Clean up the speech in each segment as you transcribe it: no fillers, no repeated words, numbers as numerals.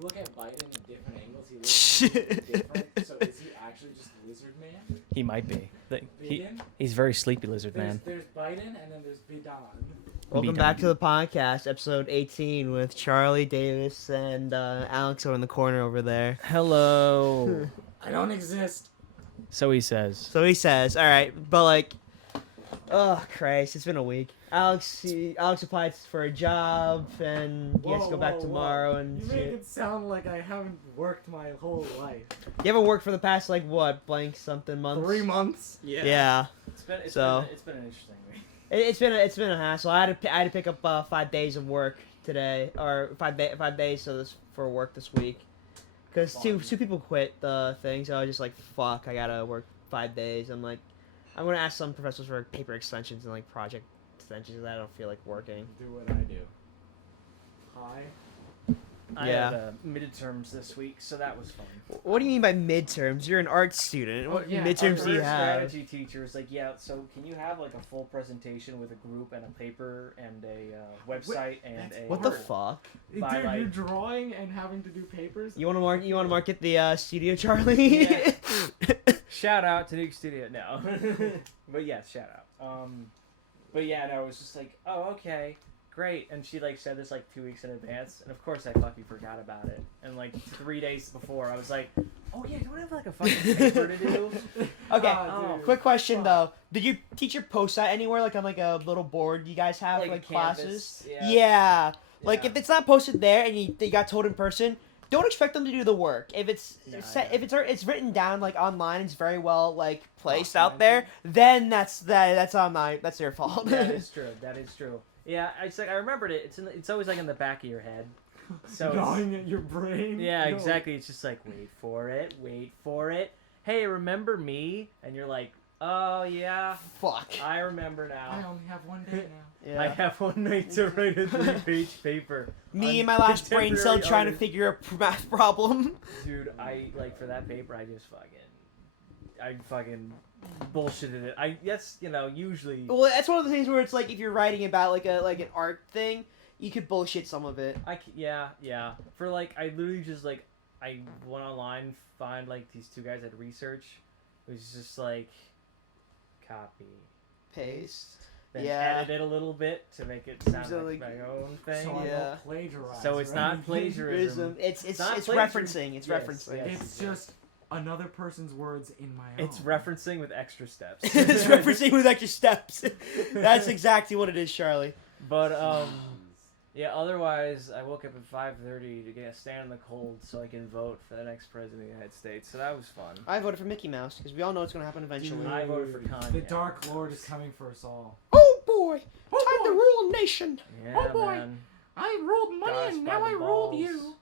look at Biden in different angles, he looks different. So is he actually just Lizard Man? He might be. Biden? He's very sleepy, Lizard Man. There's Biden and then there's Bidon. Welcome back to the podcast, episode 18, with Charlie, Davis, and Alex over in the corner over there. Hello. I don't exist. So he says. So he says, all right, but like, oh Christ, it's been a week. Alex applied for a job, and he has to go back tomorrow. And you make it sound like I haven't worked my whole life. You haven't worked for the past like what, blank something months? 3 months. Yeah. It's been an interesting week. It's been a hassle. I had to pick up 5 days of work today, or 5 days for work this week, because two people quit the thing. So I was just like, fuck, I gotta work 5 days. I'm gonna ask some professors for paper extensions and like project extensions, and I don't feel like working. Do what I do. Hi. I had midterms this week, so that was fun. What do you mean by midterms? You're an art student. What midterms do you have? Strategy teacher was like, yeah, so can you have like a full presentation with a group and a paper and a website and a... What the fuck? Dude, you're drawing and having to do papers? You want to market the studio, Charlie? Yeah. Shout out to Tanooki Studio. No. But yes, shout out. But yeah, no, it was just like, oh, okay. Great, and she like said this like 2 weeks in advance, and of course I fucking forgot about it. And like 3 days before, I was like, "Oh yeah, do I have like a fucking paper to do?" Okay, quick question though: did you teach your post site anywhere, like on like a little board you guys have like classes? Yeah. Like if it's not posted there and you got told in person, don't expect them to do the work. If it's written down like online, it's very well like placed out there. Then that's their fault. That is true. That is true. Yeah, it's like I remembered it. It's always like in the back of your head. So gnawing at your brain. Yeah, exactly. It's just like wait for it. Hey, remember me? And you're like, oh yeah. Fuck. I remember now. I only have 1 day now. Yeah. I have 1 night to write a 3-page paper. Me and my last brain cell trying to figure a math problem. Dude, I like for that paper. I fucking bullshitted it. That's usually. Well, that's one of the things where it's like if you're writing about like an art thing, you could bullshit some of it. Yeah. For like, I literally just like I went online, find like these two guys at research. It was just like copy, paste, then edit it a little bit to make it sound like my own thing. So yeah. Plagiarize. So it's not plagiarism. It's referencing. It's referencing. It's just another person's words in my own. It's referencing with extra steps. It's referencing with extra steps. That's exactly what it is, Charlie. But yeah. Otherwise, I woke up at 5:30 to stand in the cold so I can vote for the next president of the United States. So that was fun. I voted for Mickey Mouse because we all know it's going to happen eventually. Dude, I voted for Kanye. The Dark Lord is coming for us all. Oh boy! Time to rule a nation. Yeah, oh boy! Man. I ruled money Gosh, and now I ruled you.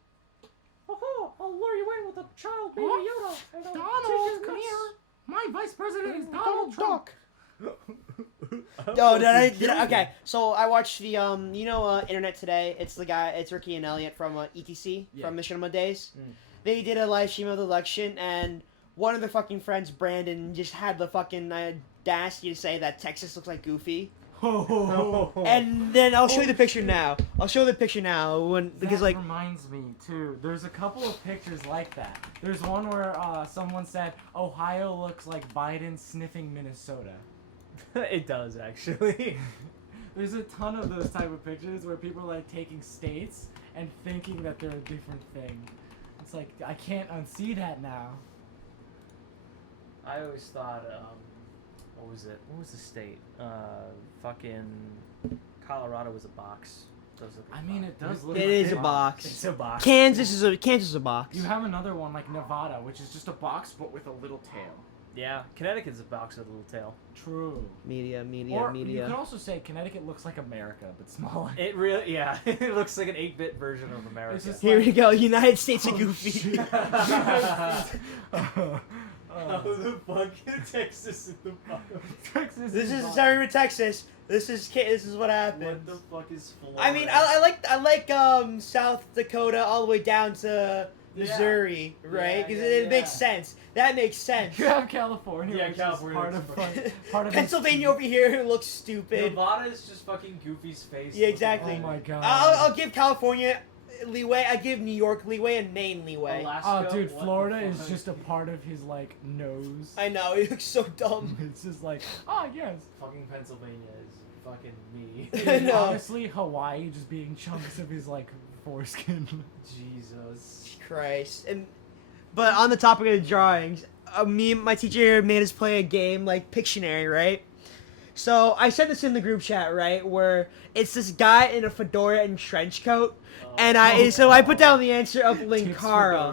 Oh, I'll lure you in with a child baby Yoda. Donald, come here. My vice president is Donald Trump. Okay, so I watched the Internet Today. It's Ricky and Elliot from ETC from Machinima Days. They did a live stream of the election, and one of their fucking friends, Brandon, just had the fucking audacity to say that Texas looks like Goofy. And then I'll show you the picture now. Because that reminds me too. There's a couple of pictures like that. There's one where someone said Ohio looks like Biden sniffing Minnesota. It does actually. There's a ton of those type of pictures where people are like taking states and thinking that they're a different thing. It's like I can't unsee that now. I always thought, what was it? What was the state? Fucking Colorado was a box. I mean, it does look. It like is a box. It's a box. Kansas is a box. You have another one like Nevada, which is just a box but with a little tail. Yeah, Connecticut's a box with a little tail. True. Media. Or you could also say Connecticut looks like America, but smaller. It really, yeah. It looks like an 8-bit version of America. Here we go. United States of Goofy. How the fuck Texas in the bottom? Texas. This is starting with Texas. This is what happened. What the fuck is Florida? I mean, I like South Dakota all the way down to Missouri, right? Because it makes sense. That makes sense. You have California, Yeah, which California is part of Pennsylvania over here looks stupid. Nevada is just fucking Goofy's face. Yeah, exactly. Oh my god. I'll give California leeway. I give New York leeway and Maine leeway. Alaska, Oh, dude, what Florida the is fuck? just a part of his like nose. I know, he looks so dumb. It's just like, oh yes. Fucking Pennsylvania is fucking me. I know. Honestly, Hawaii just being chunks of his like foreskin. Jesus. Christ. But on the topic of the drawings, me and my teacher here made us play a game like Pictionary, right? So I sent this in the group chat, right, where it's this guy in a fedora and trench coat, and I put down the answer of Tips Linkara.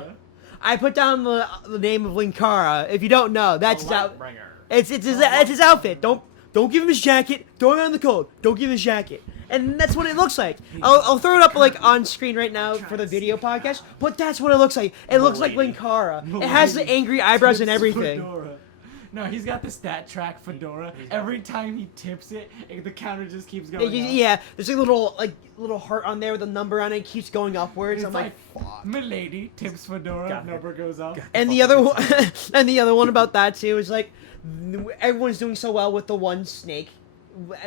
fedora. I put down the name of Linkara. If you don't know, that's his out. Lightbringer. It's his outfit. Don't give him his jacket. Throw him on the coat. Don't give him his jacket. And that's what it looks like. I'll throw it up like on screen right now for the video podcast. But that's what it looks like. It looks like Linkara. It has the angry eyebrows and Tips everything. fedora. No, he's got the stat track fedora. Every time he tips it, the counter just keeps going up. Yeah, there's a little heart on there with a number on it. It keeps going upwards. It's I'm like, fuck. Milady tips fedora, Got it. number goes up. And the other one, and the other one about that too is like, everyone's doing so well with the one snake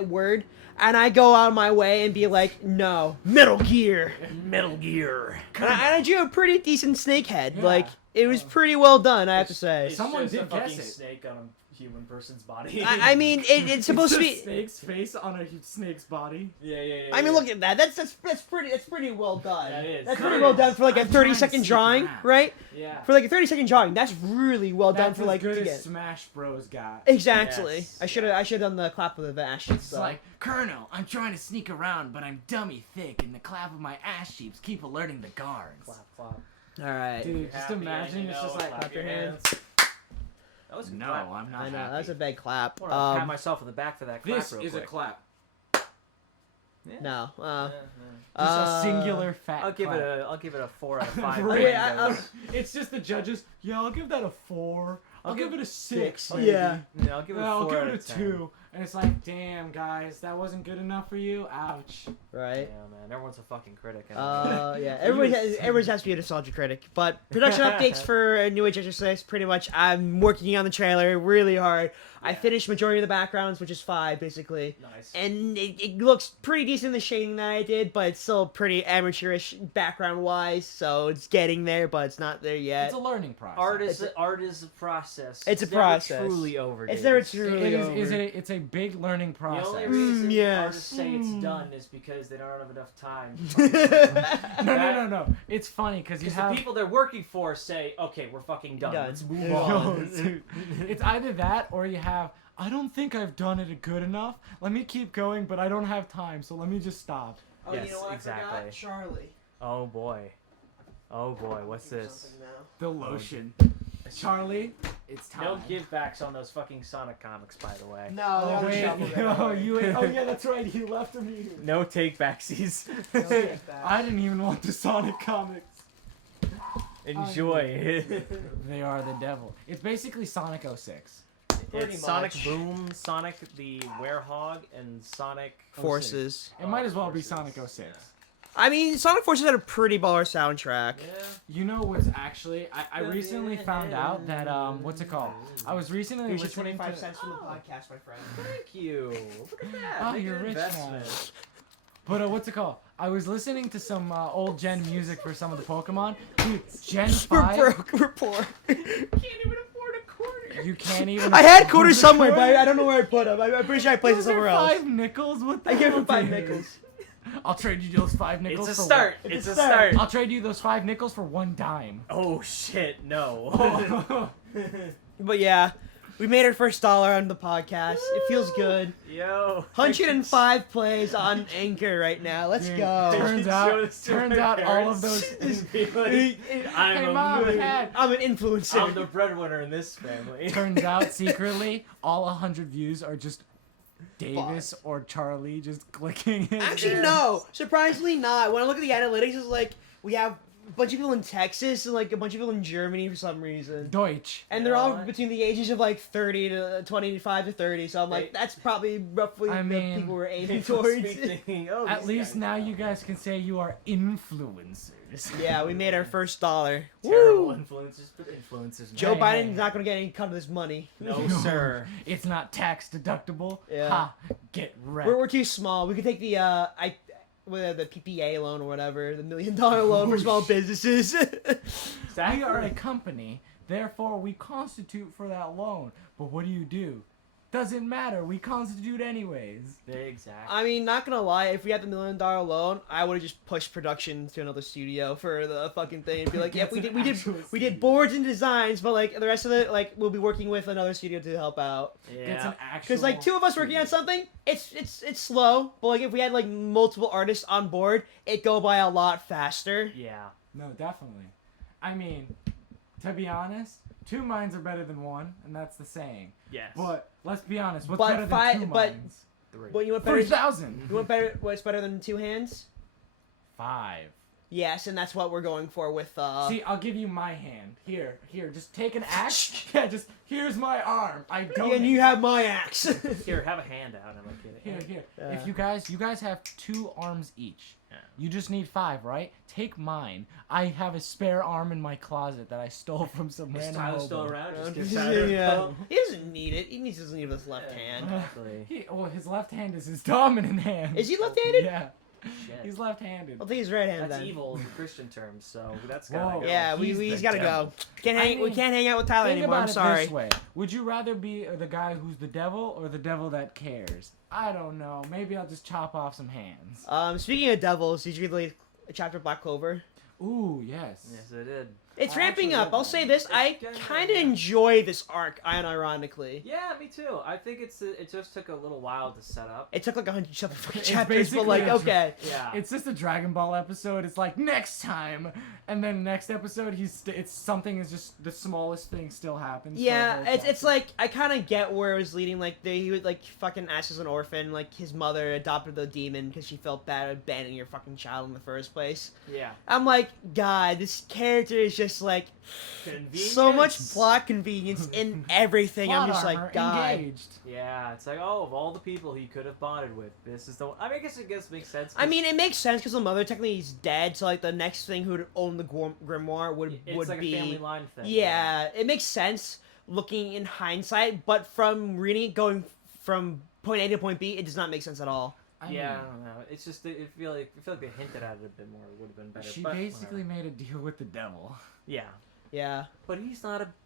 word, and I go out of my way and be like, no, Metal Gear. Metal Gear. And I drew a pretty decent snake head. Yeah. Like, it was pretty well done, I have to say. It's Someone just did a fucking guess it. snake on a human person's body. I mean, it's supposed to It's be. a snake's face on a snake's body. yeah. I mean, look at that. That's pretty well done. That is. That's pretty well done for like a I'm trying to 30-second sneak drawing, around. right? Yeah. For like a 30-second drawing, that's really well done That's for like as good to as get. Smash Bros got. Exactly. Yes. I should have done the clap with the ash. It's like, Colonel, I'm trying to sneak around, but I'm dummy thick, and the clap of my ass cheeks keep alerting the guards. Clap, clap. all right. Dude, just Happy imagine and it's you just know, like, clap your hands. That was a good no, clap. I'm not I know happy. that was a big clap. I want to pat myself on the back for that clap This real is a quick. clap. Yeah. No. Yeah. Just a singular fat I'll give clap. it a 4 out of 5. Right. Flamingos. It's just the judges. Yeah, I'll give that a 4. I'll give it a 6. Six. maybe. Yeah. Yeah, I'll give it a 4 I'll give out it a of 10. 2. And it's like, damn, guys, that wasn't good enough for you. Ouch. Right. Yeah, man, everyone's a fucking critic. Yeah. Everybody has to be a nostalgia critic. But production updates for New Age Exercise, pretty much. I'm working on the trailer really hard. I Yeah. finished majority of the backgrounds, which is 5 basically. Nice. And it looks pretty decent in the shading that I did, but it's still pretty amateurish background wise, so it's getting there, but it's not there yet. It's a learning process. Art is a process. It's a never process. Truly overdue. It's never It truly is, over. it's a big learning The process. only reason yes. artists say it's done is because they don't have enough time. No. It's funny because you Because have the people they're working for say, okay, we're fucking done. Done. Let's move Yeah. on. Dude, it's either that or you have, I don't think I've done it good enough. Let me keep going, but I don't have time, so let me just stop. Oh, Yes, you know what exactly. I forgot? Charlie. Oh boy. Oh boy, what's this? The lotion. Charlie, it's time. No give backs on those fucking Sonic comics, by the way. No, Oh, they're on the wait. shelf over there. Oh, yeah, that's right. You left them here. No take backsies. I didn't even want the Sonic comics. Enjoy. They are the devil. It's basically Sonic 06. Pretty It's Sonic much. Boom, Sonic the Werehog, and Sonic Forces. It might as well be Forces. Sonic 06. I mean, Sonic Forces had a pretty baller soundtrack. Yeah. You know what's actually? I recently found out that what's it called? I was recently Here's your listening 25 to. cents from the podcast, my friend. Thank you. Look at that. Oh, Make you're an rich investment. now. But what's it called? I was listening to some old gen music for some of the Pokemon. Dude, Gen We're 5. broke. We're poor. Can't even afford a quarter. You can't even. I had quarters somewhere, but I don't know where I put them. I'm pretty sure I placed it Those are somewhere else. 5 nickels. What the I gave hell, him 5 dude? nickels. I'll trade you those 5 nickels. It's a for start. One. It's a a start. start. I'll trade you those 5 nickels for 1 dime. Oh shit, no. But yeah, we made our first dollar on the podcast. It feels good. Yo. 105 plays on Anchor right now. Let's Dude, go. turns out all of those. I'm Hey, a Mom, movie. Dad. I'm an influencer. I'm the breadwinner in this family. Turns out secretly, all 100 views are just Davis or Charlie just clicking it. Actually, no. Surprisingly not. When I look at the analytics, it's like we have a bunch of people in Texas and like a bunch of people in Germany for some reason. Deutsch. And You they're know all what? between the ages of like 30 to 25 to 30. So I'm like, that's probably roughly I the mean, people we're aiming People towards. speak thinking, oh, At these least guys now are you guys can say you are influencers. Yeah, we made our first dollar. terrible Woo! influencers, but influencers. Joe Hey, Biden's hey, not gonna get any cut of this money. No, sir. It's not tax deductible. Yeah. Ha! Get wrecked. We're too small. We could take the the PPA loan or whatever, the $1 million loan for small businesses. We are a company, therefore we constitute for that loan. But what do? Doesn't matter. We constitute anyways. Exactly. I mean, not gonna lie, if we had the $1 million loan, I would have just pushed production to another studio for the fucking thing and be like, "Yep, we did boards and designs, but like the rest of it, like we'll be working with another studio to help out." It's an actual. Because like 2 of us working on something, it's slow. But like if we had like multiple artists on board, it'd go by a lot faster. Yeah. No, definitely. I mean, to be honest, 2 minds are better than 1, and that's the saying. Yes. But let's be honest, what's But better five- than 2 but- minds? 3. But you want better? 3,000. You want better? What's better than 2 hands? 5. Yes, and that's what we're going for with. See, I'll give you my hand. Here, just take an axe. Yeah, just here's my arm. I don't. And you have my axe. Here, have a handout. I'm not kidding. Here. Yeah. If you guys have 2 arms each. Yeah. You just need 5, right? Take mine. I have a spare arm in my closet that I stole from some Is random Tyler hobo. still around? Just get Yeah. Tyler. He doesn't need it. He doesn't need his left hand. Exactly. Well, his left hand is his dominant hand. Is he left-handed? Yeah, Shit. he's left-handed. I think he's right-handed. That's then. evil in Christian terms, so that's Whoa. gotta go. Yeah, He's he's the got to devil. go. I We mean, can't hang out with Tyler Think anymore. about I'm it sorry. this way: would you rather be the guy who's the devil or the devil that cares? I don't know. Maybe I'll just chop off some hands. Speaking of devils, did you read the chapter of Black Clover? Ooh, yes. Yes, I did. It's I ramping actually up. read I'll that. say this: I getting kind of better. enjoy this arc, unironically. Yeah, me too. I think it just took a little while to set up. It took like 100 fucking It's chapters, but basically like, a- okay. Yeah. It's just a Dragon Ball episode. It's like next time, and then next episode it's something is just the smallest thing still happens. for the Yeah, whole it's chapter. like I kind of get where it was leading. Like he would like fucking act as an orphan. Like his mother adopted the demon because she felt bad abandoning your fucking child in the first place. Yeah. I'm like, God, this character is just like Convenience. so much plot convenience in everything. I'm Plot just armor, like, God. engaged. Yeah, it's like, oh, of all the people he could have bonded with, this is the one. I mean, I guess it makes sense. I mean, it makes sense because the mother technically is dead. So like the next thing who would own the grimoire would it's like be a family line thing. Yeah, it makes sense looking in hindsight, but from reading it, going from point A to point B, it does not make sense at all. I Yeah, I mean, don't know. It's just I feel like they hinted at it a bit more. It would have been better. she but basically whatever. made a deal with the devil. Yeah, Yeah. but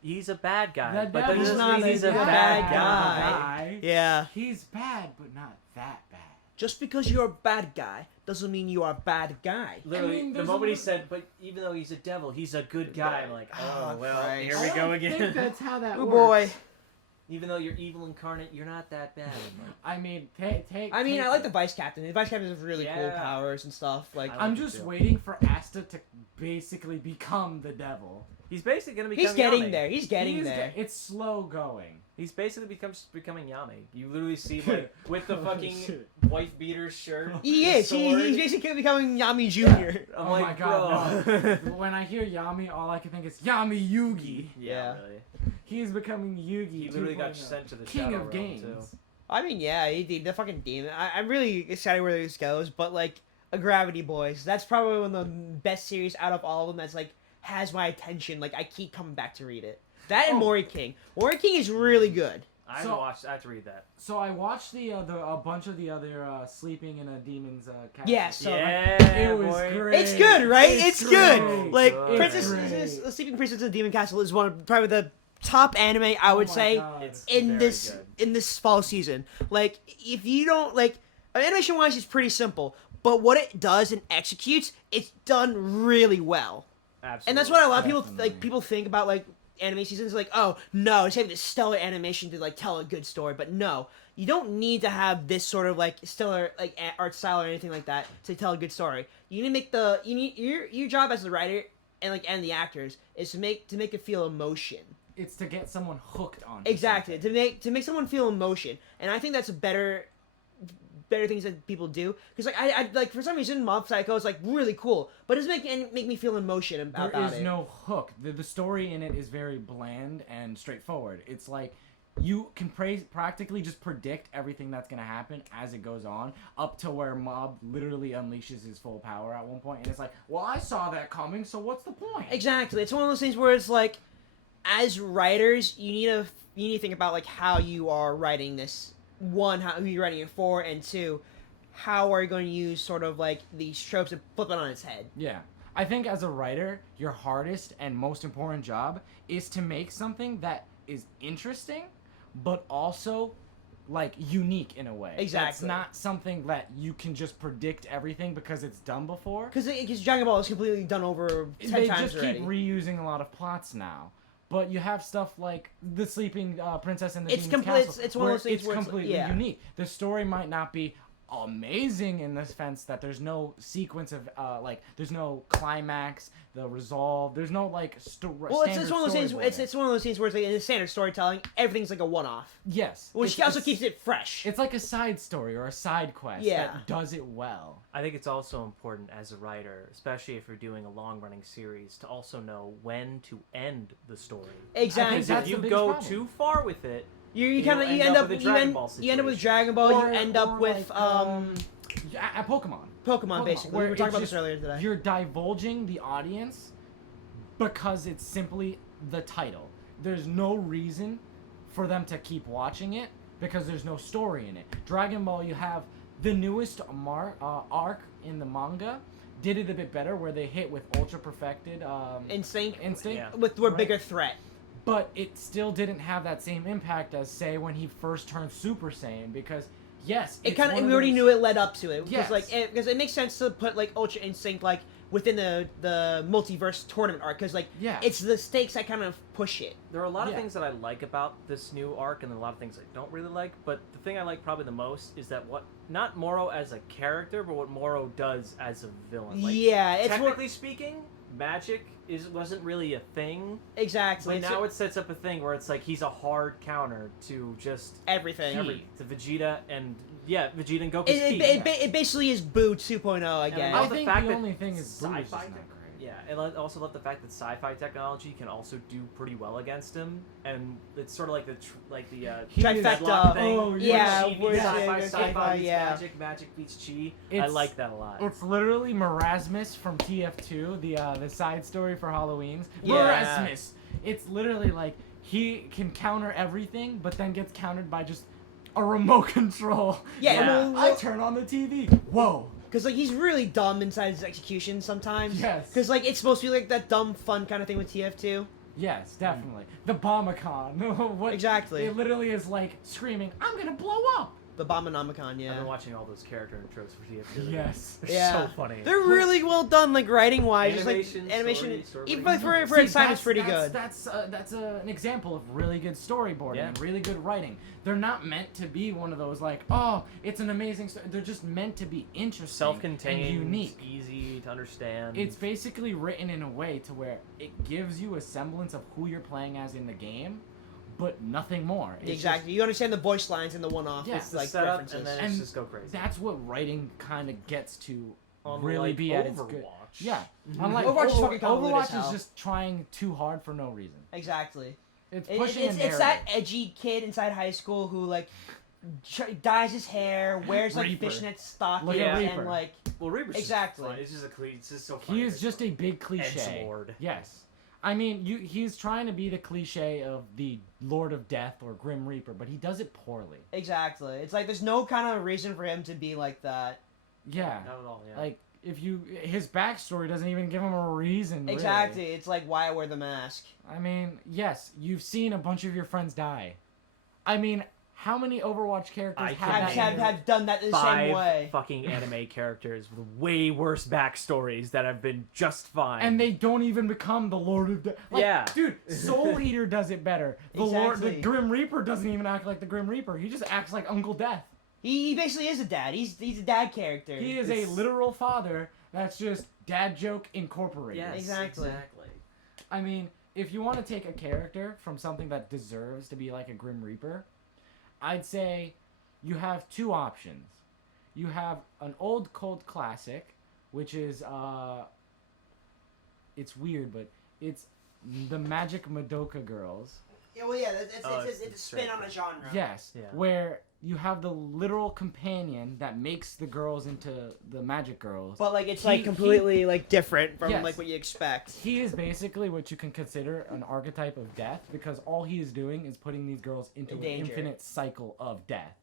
he's a bad guy. The but that devil's doesn't not mean he's a bad bad guy. Yeah. He's bad, but not that bad. Just because you're a bad guy doesn't mean you are a bad guy. Literally, I mean, the there's moment he a- said, "But even though he's a devil, he's a good guy." I'm like, oh Oh, well, Christ. here I we don't go think again. that's how that Oh works. boy. Even though you're evil incarnate, you're not that bad. I'm like, I mean, take. I mean, take I like it. the vice captain. The vice captain has really cool Yeah. powers and stuff. Like, I like I'm it just too. waiting for Asta to basically become the devil. he's basically gonna become. he's getting Yami. there. He's getting He's there. It's slow going. He's basically becoming Yami. You literally see like with the Oh, fucking shit. wife beater shirt. He the is. sword. He's basically becoming Yami Jr. I'm Oh like, my God, bro. When I hear Yami, all I can think is Yami Yugi. Yeah, Yeah. really. He is becoming Yugi. He literally got 2.0. sent to the King Shadow of Realm, Games. too. I mean, yeah, he did. The fucking demon. I'm really excited where this goes, but like, a Gravity Boys. That's probably one of the best series out of all of them that's like, has my attention. Like, I keep coming back to read it. That and Oh. Mori King. Mori King is really good. I haven't So- watched. I have to read that. So I watched a bunch of the other sleeping in a demon's castle. Yeah, so yeah, it was boy. great. it's good, right? It's, good. great. Like, Good. Princess, Great. The Sleeping Princess of the Demon Castle is one of probably the top anime I would Oh my say God. It's in very this good. in this fall season. Like, if you don't like, animation wise, it's pretty simple, but what it does and executes, it's done really well. Absolutely. And that's what a lot of people Definitely. like. People think about like anime seasons, like, oh no, it's having this stellar animation to like tell a good story. But no, you don't need to have this sort of like stellar like art style or anything like that to tell a good story. You need to make your job as the writer and the actors is to make it feel emotion. It's to get someone hooked on. Exactly, to make someone feel emotion, and I think that's a better things that people do, because like I like, for some reason Mob Psycho is like really cool, but it doesn't make me feel emotion about There is it. no hook. The story in it is very bland and straightforward. It's like you can practically just predict everything that's going to happen as it goes on, up to where Mob literally unleashes his full power at one point, and it's like, well, I saw that coming, so what's the point? Exactly, it's one of those things where it's like, as writers, you need to think about like how you are writing this. One, how you're writing it for, and two, how are you going to use sort of like these tropes and flip it on its head? Yeah. I think as a writer, your hardest and most important job is to make something that is interesting, but also like unique in a way. Exactly. That's not something that you can just predict everything because it's done before. Because Dragon Ball is completely done over 10 They times just already. keep reusing a lot of plots now. But you have stuff like the Sleeping Princess and the It's Demon's complete- Castle. it's one of where those things it's where it's- completely yeah. unique. The story might not be amazing in the sense that there's no sequence of like there's no climax, the resolve. There's no like Well, it's one of those things. It's one of those things where it's like in the standard storytelling, everything's like a one-off, yes, which also keeps it fresh. It's like a side story or a side quest Yeah. that does it well. I think it's also important as a writer, especially if you're doing a long-running series, to also know when to end the story. Exactly. Because that's if the you biggest go problem. too far with it, You kind of end you end up up with a you Dragon end, Ball you end up with situation. Dragon Ball. You end up or with at Pokemon. Pokemon basically. We were where talking it's about this just- earlier today. You're divulging the audience because it's simply the title. There's no reason for them to keep watching it because there's no story in it. Dragon Ball, you have the newest arc in the manga. Did it a bit better where they hit with ultra perfected Instinct Yeah. with Right. bigger threat. but it still didn't have that same impact as say when he first turned Super Saiyan because yes, It it's kind of one we already those- knew it led up to it because Yes. because it makes sense to put like Ultra Instinct like within the multiverse tournament arc because like Yeah. it's the stakes that kind of push it. there are a lot of Yeah. things that I like about this new arc, and a lot of things I don't really like. But the thing I like probably the most is that not Moro as a character, but what Moro does as a villain. Like, Yeah, it's technically speaking, magic wasn't really a thing. exactly. But now it sets up a thing where it's like he's a hard counter to just everything. to Vegeta and Vegeta and Goku's It, ki. it basically is Boo 2.0, I And guess. I love the think fact the that only thing is Boo is just sci-fi not tech- great. Yeah, and I also love the fact that sci-fi technology can also do pretty well against him, and it's sort of like the Trifecta. Deadlock thing. Oh, where yeah, chi where beats it's- sci-fi, yeah, sci-fi beats yeah. magic, magic beats chi. I It's- like that a lot. It's literally Marasmus from TF2, the side story for Halloween's. Yeah. Marasmus! It's literally like he can counter everything, but then gets countered by just a remote control. Yeah, Yeah. I turn on the TV. Whoa. Because like he's really dumb inside his execution sometimes. Yes. Because like it's supposed to be like that dumb fun kind of thing with TF2. Yes, definitely. The Bombicon. What? Exactly. It literally is like screaming, I'm gonna blow up! The Bombinonomicon, I've yeah. been watching all those character intros for TF2. Yes. They're Yeah. so funny. They're really well done, like writing wise. Just like Animation, animation, story, even story. for its time, it's pretty good. That's an example of really good storyboarding Yeah. and really good writing. They're not meant to be one of those like, oh, it's an amazing story. They're just meant to be interesting Self-contained, and unique. easy to understand. It's basically written in a way to where it gives you a semblance of who you're playing as in the game, but nothing more. It's Exactly. You understand the voice lines in the one-off. Yeah, it's the like setup, references. and then And it's just go crazy. That's what writing kind of gets to Unlike really be at its good. Overwatch. Yeah. Unlike Overwatch is fucking convoluted as Overwatch is hell. just trying too hard for no reason. Exactly. It's It- pushing it's, a it's that narrative. edgy kid inside high school who like dyes his hair, wears like Reaper. fishnet stockings, Look at and Reaper. like Well, Reaper's Exactly. Just fun. It's just it's just so funny. He is just a big cliche. Edgelord. Yes. I mean, he's trying to be the cliche of the Lord of Death or Grim Reaper, but he does it poorly. exactly. It's like there's no kind of reason for him to be like that. Yeah. Not at all. Yeah. Like, his backstory doesn't even give him a reason. really. Exactly. It's like why I wear the mask. I mean, yes, you've seen a bunch of your friends die. I mean, how many Overwatch characters I have can that? name Have done that the same way. fucking anime characters with way worse backstories that have been just fine. And they don't even become the Lord of Death. Like, Yeah. dude, Soul Eater does it better. The Exactly. Grim Reaper doesn't even act like the Grim Reaper. He just acts like Uncle Death. He basically is a dad. He's a dad character. He is a literal father that's just dad joke incorporated. Yes, Exactly. I mean, if you want to take a character from something that deserves to be like a Grim Reaper, I'd say you have two options. You have an old cult classic, which is it's weird, but it's the Magic Madoka Girls. Yeah, well, yeah, it's a spin on a genre. Yes, Yeah. where you have the literal companion that makes the girls into the magic girls. But like it's He- like completely like different from Yes. like what you expect. He is basically what you can consider an archetype of death because all he is doing is putting these girls into In an danger. infinite cycle of death.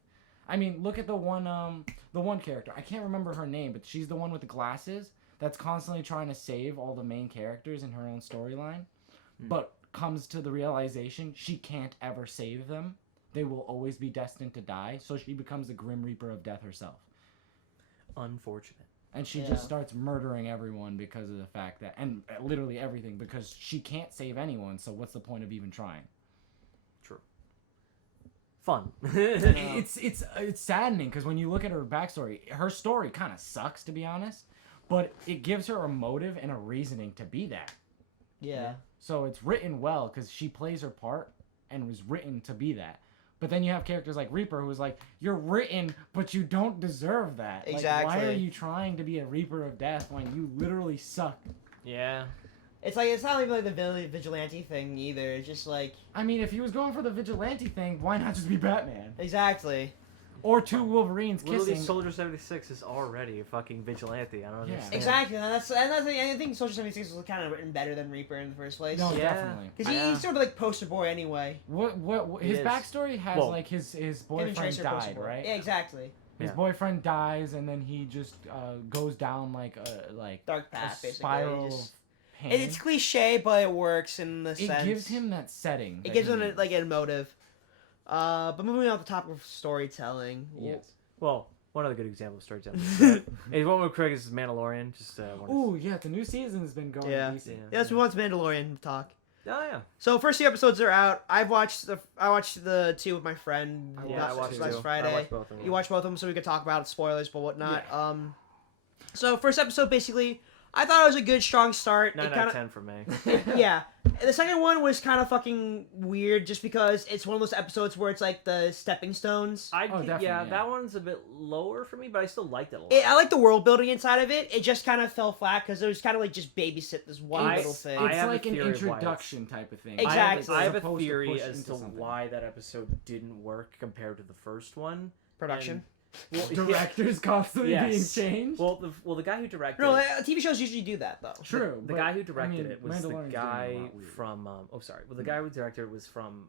I mean, look at the one character. I can't remember her name, but she's the one with the glasses that's constantly trying to save all the main characters in her own storyline, but comes to the realization she can't ever save them. They will always be destined to die, so she becomes the Grim Reaper of Death herself. Unfortunate. And she just starts murdering everyone because of the fact that, and literally everything, because she can't save anyone, so what's the point of even trying? True. Fun. It's saddening, because when you look at her backstory, her story kind of sucks, to be honest, but it gives her a motive and a reasoning to be that. Yeah. So it's written well, because she plays her part and was written to be that. But then you have characters like Reaper, who's like, you're written, but you don't deserve that. Exactly. Like, why are you trying to be a Reaper of Death when you literally suck? Yeah. It's like, it's not even like the vigilante thing either. It's just like... I mean, if he was going for the vigilante thing, why not just be Batman? Exactly. Or two Wolverines Literally, kissing. Soldier 76 is already a fucking vigilante. I don't understand. Exactly. And I think Soldier 76 was kind of written better than Reaper in the first place. No, Yeah. definitely. Because he's sort of like poster boy anyway. What his He is. backstory has, Well, like, his Him and boyfriend Tracer poster died, boy. right? Yeah, exactly. His Yeah. boyfriend dies, and then he just goes down, like Dark a path, basically. spiral Just- of pain. It's cliche, but it works in the It sense. gives him that setting. It that gives he him needs. like a motive. But moving on to the topic of storytelling. Yes. Well, one other good example of storytelling is one with Craig is Mandalorian. Just Ooh, yeah, the new season's been going Yeah. decent. Yeah. Yes, we want Mandalorian talk. Oh yeah. So first few episodes are out. I watched the two with my friend. I watched last two. Friday. I watched both of them. You watched both of them, so we could talk about spoilers, but whatnot. So first episode, basically, I thought it was a good, strong start. 9 It out kinda, of 10 for me. yeah. The second one was kind of fucking weird, just because it's one of those episodes where it's like the stepping stones. definitely, yeah, yeah. that one's a bit lower for me, but I still liked it a lot. I like the world building inside of it. It just kind of fell flat because it was kind of like just babysit this one I- little thing. I It's have a like an theory of why it's- introduction type of thing. Exactly. I have As a opposed to theory push as into to something. why that episode didn't work compared to the first one. Production. Well, Directors constantly Yes. being changed. Well, the guy who directed No, it, TV shows usually do that though. True. the but, guy who directed I mean, it was the Mandalorian's doing a guy lot weird. from the guy who directed it was from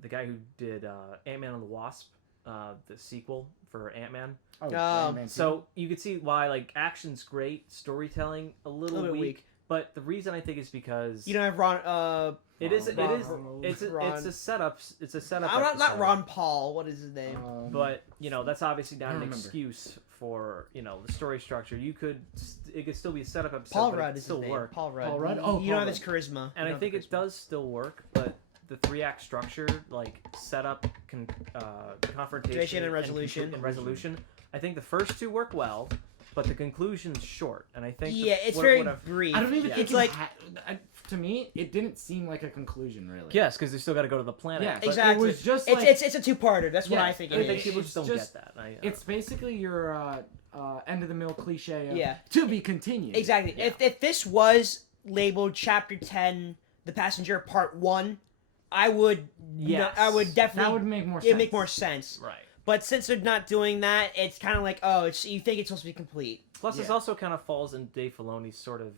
the guy who did Ant-Man and the Wasp, the sequel for Ant-Man. Oh, Oh. Ant-Man So you could see why, like, action's great, storytelling a little bit weak, weak. but the reason I think is because You don't have Ron. it's Ron- a setup. It's a setup. I'm not episode. Ron Paul. What is his name? But that's obviously not I an don't remember. excuse for the story structure. It could still be a setup episode, Paul but it Rudd could is still his name. work. Paul Rudd. Paul Rudd? You Oh, don't Paul have his charisma. And You I don't think have it does still work, but the 3-act structure, like setup, confrontation, and resolution. and resolution. I think the first two work well, but the conclusion's short. And I think Yeah, it's what very would have- brief. I don't even Yeah. think It's like to me, it didn't seem like a conclusion, really. yes, because they still got to go to the planet. Yeah, but but exactly. it was just it's, like it's a two-parter. That's what Yeah, I think I it think is. people It's just don't just- get that. it's basically your end of the mill cliche of Yeah. to be continued. Exactly. Yeah. If this was labeled Chapter 10, The Passenger Part 1, I would Yes. I would definitely That would make more sense. it'd make more sense. right. But since they're not doing that, it's kind of like, oh, you think it's supposed to be complete. Plus, this Yeah. also kind of falls in Dave Filoni's sort of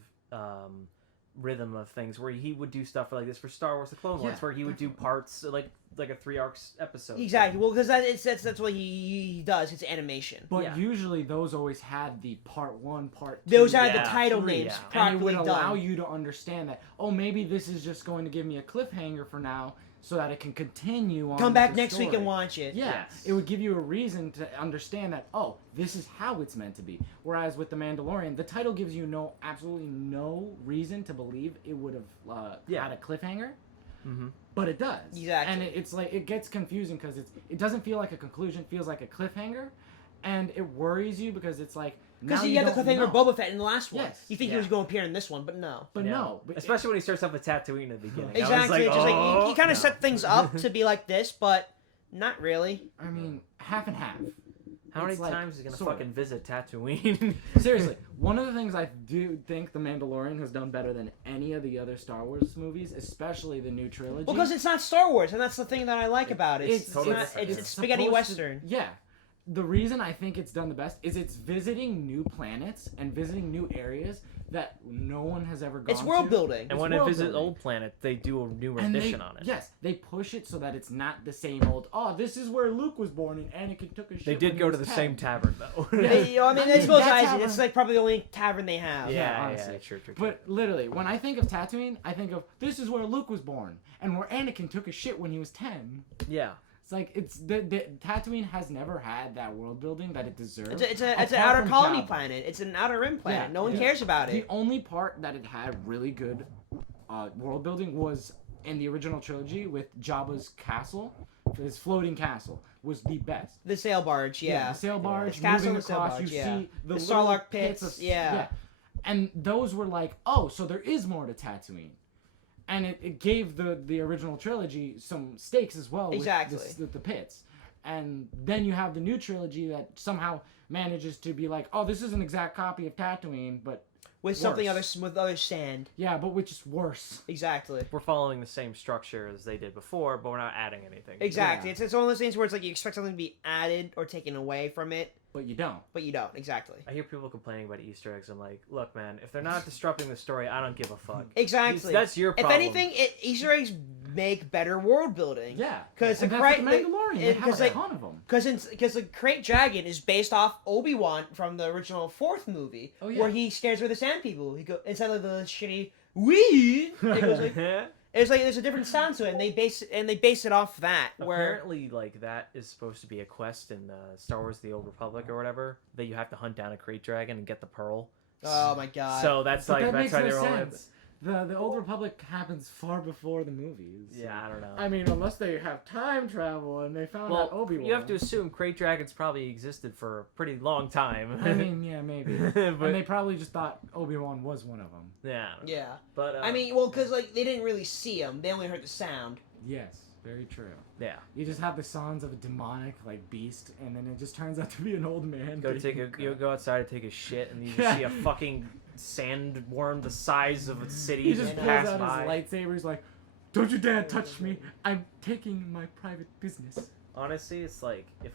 rhythm of things, where he would do stuff like this for Star Wars: The Clone Wars, Yeah, where he would do parts like a 3 arcs episode. Exactly. Well, because that's what he does. It's animation. But Yeah. usually those always had the part 1, part 2. Those had the Yeah, title 3, names yeah. and it properly would allow done. you to understand that, oh, maybe this is just going to give me a cliffhanger for now so that it can continue on. Come with back the next week story. and watch it. Yeah, Yes. it would give you a reason to understand that, oh, this is how it's meant to be. Whereas with The Mandalorian, the title gives you absolutely no reason to believe it would have had a cliffhanger, Mm-hmm. but it does. Exactly. And it's like, it gets confusing because it doesn't feel like a conclusion, it feels like a cliffhanger, and it worries you because it's like, Because now you had the don't cliffhanger know. of Boba Fett in the last one. Yes. You think he Yeah. was going to appear in this one, but no. But no. But especially when he starts off with Tatooine at the beginning. I was Exactly. like, It's just like you kind no. of set things up to be like this, but not really. I mean, half and half. How many It's like, times is he gonna sort of. fucking visit Tatooine? Seriously, one of the things I do think The Mandalorian has done better than any of the other Star Wars movies, especially the new trilogy. Well, because it's not Star Wars, and that's the thing that I like about it. It's It's, totally not, different, it's, yeah. it's spaghetti supposed western. yeah, the reason I think it's done the best is it's visiting new planets and visiting new areas that no one has ever gone It's world to. building. And when it visits old planet, they do a new rendition on it. Yes, they push it so that it's not the same old. Oh, this is where Luke was born, and Anakin took a shit. They did when go he to was the 10. same tavern though. Yeah. I mean, it's both that sides. tavern- It's like probably the only tavern they have. Yeah, honestly. true. But literally, when I think of Tatooine, I think of this is where Luke was born, and where Anakin took a shit when he was 10. yeah. It's like it's the Tatooine has never had that world building that it deserves. It's an apart outer from colony Jabba. planet. It's an outer rim planet. Yeah, No one yeah. cares about The it. only part that it had really good world building was in the original trilogy with Jabba's castle. His floating castle was the best. The sail barge, yeah. The sail barge, The castle moving and the sail across, barge, you yeah. see the The little Sarlacc pits, of, yeah. And those were like, oh, so there is more to Tatooine. And it gave the original trilogy some stakes as well Exactly. with the pits. And then you have the new trilogy that somehow manages to be like, oh, this is an exact copy of Tatooine, but With something worse. with other sand. Yeah, but which is worse. Exactly. We're following the same structure as they did before, but we're not adding anything. Exactly. Yeah. It's one of those things where it's like you expect something to be added or taken away from it, But you don't. but you don't. Exactly. I hear people complaining about Easter eggs. I'm like, look, man, if they're not disrupting the story, I don't give a fuck. Exactly. That's your If problem. anything, Easter eggs make better world building. Yeah. 'Cause And the that's Cri- the Mandalorian. They have a like- ton of them. Because the Great Dragon is based off Obi-Wan from the original 4th movie, Oh, yeah. where he scares away the sand people. He go instead of the shitty wee. It goes like it's like there's a different sound to it, and they base it off that. Where Apparently, like, that is supposed to be a quest in Star Wars: The Old Republic or whatever, that you have to hunt down a Krayt Dragon and get the pearl. oh my god. So that's But like that that's makes how no they're rolling. sense. The Old Republic happens far before the movies. Yeah, I don't know. I mean, unless they have time travel and they found out Well, Obi-Wan. you have to assume Krayt Dragons probably existed for a pretty long time. I mean, yeah, maybe. but And they probably just thought Obi-Wan was one of them. yeah, I don't know. yeah. But I mean, well, because like they didn't really see him; they only heard the sound. Yes, very true. yeah. You just have the sounds of a demonic, like, beast, and then it just turns out to be an old man. You go outside to take a shit, and you just Yeah. see a fucking sandworm the size of a city He just just pulls pass out by. his lightsaber. He's like, "Don't you dare touch me! I'm taking my private business." Honestly, it's like if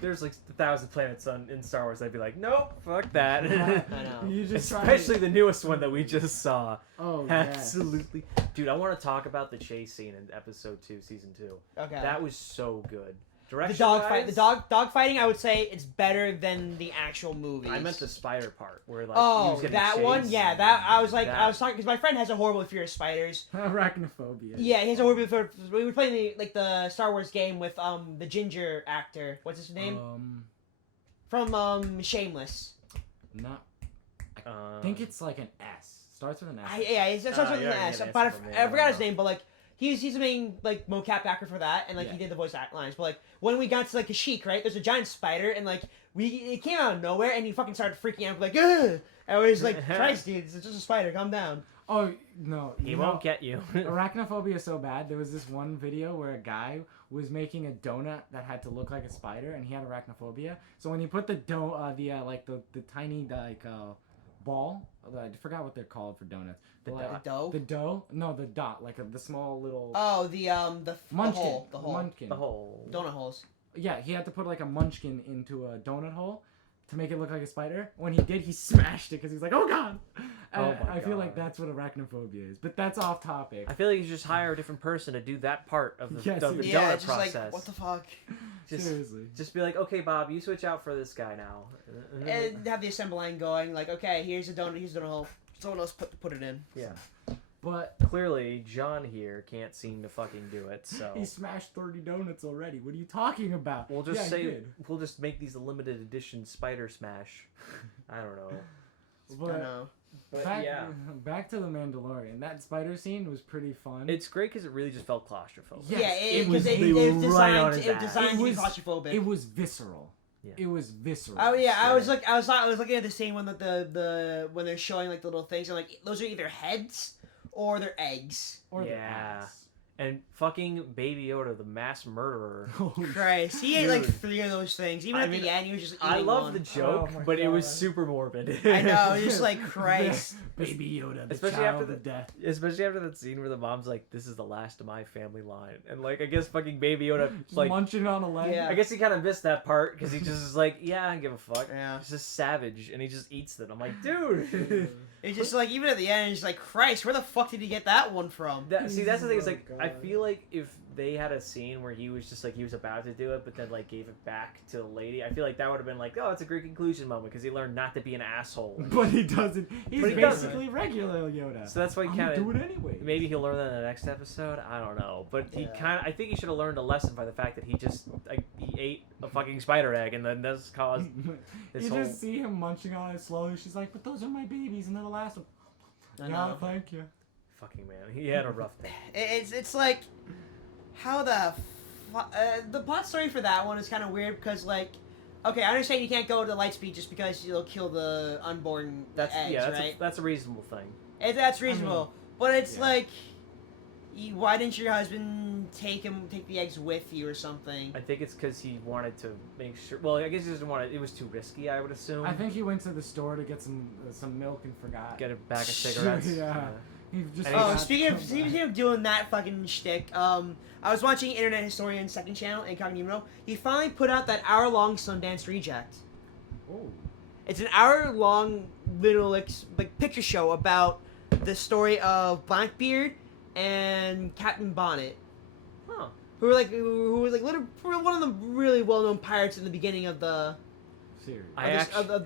there's like 1,000 planets in Star Wars, I'd be like, nope, fuck that. I know. You just Especially the newest one that we just saw. Oh, yes. Absolutely, dude. I want to talk about the chase scene in Episode 2, Season 2. Okay. That was so good. the Direction dog fight. The dog fighting. I would say it's better than the actual movies. I meant the spider part where like he Oh, was getting that one. chased. Yeah, that I was like, That- I was talking because my friend has a horrible fear of spiders. Arachnophobia. Yeah, he has a horrible fear. We were playing the Star Wars game with the ginger actor. What's his name? From Shameless. Not. I think it's like an S. Starts with an S. Yeah, it starts with an yeah, S. yeah, But that's for me, I I forgot don't his know. name. But like he's the main like mocap actor for that, and like Yeah. he did the voice act lines. But like when we got to like Kashyyyk, right? There's a giant spider, and like it came out of nowhere, and he fucking started freaking out like, ugh! And I was like, Christ, dude, it's just a spider. Calm down. Oh no, He you won't know, get you. Arachnophobia is so bad. There was this one video where a guy was making a donut that had to look like a spider, and he had arachnophobia. So when he put the the tiny ball, I forgot what they're called for donuts. The Like, dough? The dough? No, the dot, like the small little Oh, the munchkin. hole, the hole, Munchkin. The whole donut holes. Yeah, he had to put like a munchkin into a donut hole to make it look like a spider. When he did, he smashed it because he was like, "Oh God!" And Oh my I feel like God. that's what arachnophobia is. But that's off topic. I feel like you should just hire a different person to do that part of the, Yes, of the Yeah, donut it's just process. like what the fuck, just, Seriously. just be like, okay, Bob, you switch out for this guy now. and have the assembly line going like, okay, here's a donut, here's a donut hole. Someone else put it in. Yeah. But Clearly, John here can't seem to fucking do it, so he smashed 30 donuts already. What are you talking about? we'll just Yeah, he did. we'll just make these a limited edition Spider Smash. I don't know. I But know. But back, yeah. back to the Mandalorian. That spider scene was pretty fun. It's great because it really just felt claustrophobic. Yes, Yeah, it was- it they was were designed. right on his It was ass. designed It to be was- claustrophobic. it was visceral. Yeah. It was visceral. Oh yeah, I Right. was looking at the scene when the when they're showing like the little things, and like those are either heads or they're eggs. Or the Yeah. ass. And fucking Baby Yoda, the mass murderer. Holy Christ, he ate like Dude. 3 of those things. Even I at mean, the end, he was just eating I love one. the joke, Oh my but it was God. super morbid. I know, just like Christ. Baby Yoda, the Especially child after of death. Especially after that scene where the mom's like, "This is the last of my family line," and like I guess fucking Baby Yoda Just like munching on a leg. Yeah. I guess he kind of missed that part because he just is like, "Yeah, I don't give a fuck." Yeah. He's just savage and he just eats it. I'm like, dude. It's just like even at the end, it's like Christ, where the fuck did he get that one from? See, that's the thing. Is like Oh, I God. feel like if they had a scene where he was just like he was about to do it, but then like gave it back to the lady, I feel like that would have been like, oh, it's a great conclusion moment because he learned not to be an asshole. But he doesn't. He's But he doesn't. basically regular Yoda. So that's why he I'm kind gonna of do it anyway. maybe he'll learn that in the next episode. I don't know, but he Yeah. kind of I think he should have learned a lesson by the fact that he just like he ate a fucking spider egg and then that's caused this You whole. just see him munching on it slowly. She's like, "But those are my babies, and they're the last one." I Yeah, know. thank you. Fucking man, he had a rough day. It's like how the plot story for that one is kind of weird because like okay, I understand you can't go to Lightspeed just because you'll kill the unborn That's eggs, yeah, right? that's a reasonable thing. That's reasonable, but it's yeah. like why didn't your husband take the eggs with you or something? I think it's because he wanted to make sure. Well, I guess he doesn't want it. It was too risky, I would assume. I think he went to the store to get some milk and forgot. Get a bag of cigarettes. Yeah. He just And Oh, forgot speaking to of come speaking back. of doing that fucking shtick, I was watching Internet Historian's second channel, Incognito. He finally put out that hour-long Sundance Reject. Oh. It's an hour-long little like picture show about the story of Blackbeard and Captain Bonnet, Huh. who were one of the really well-known pirates in the beginning of the Serious.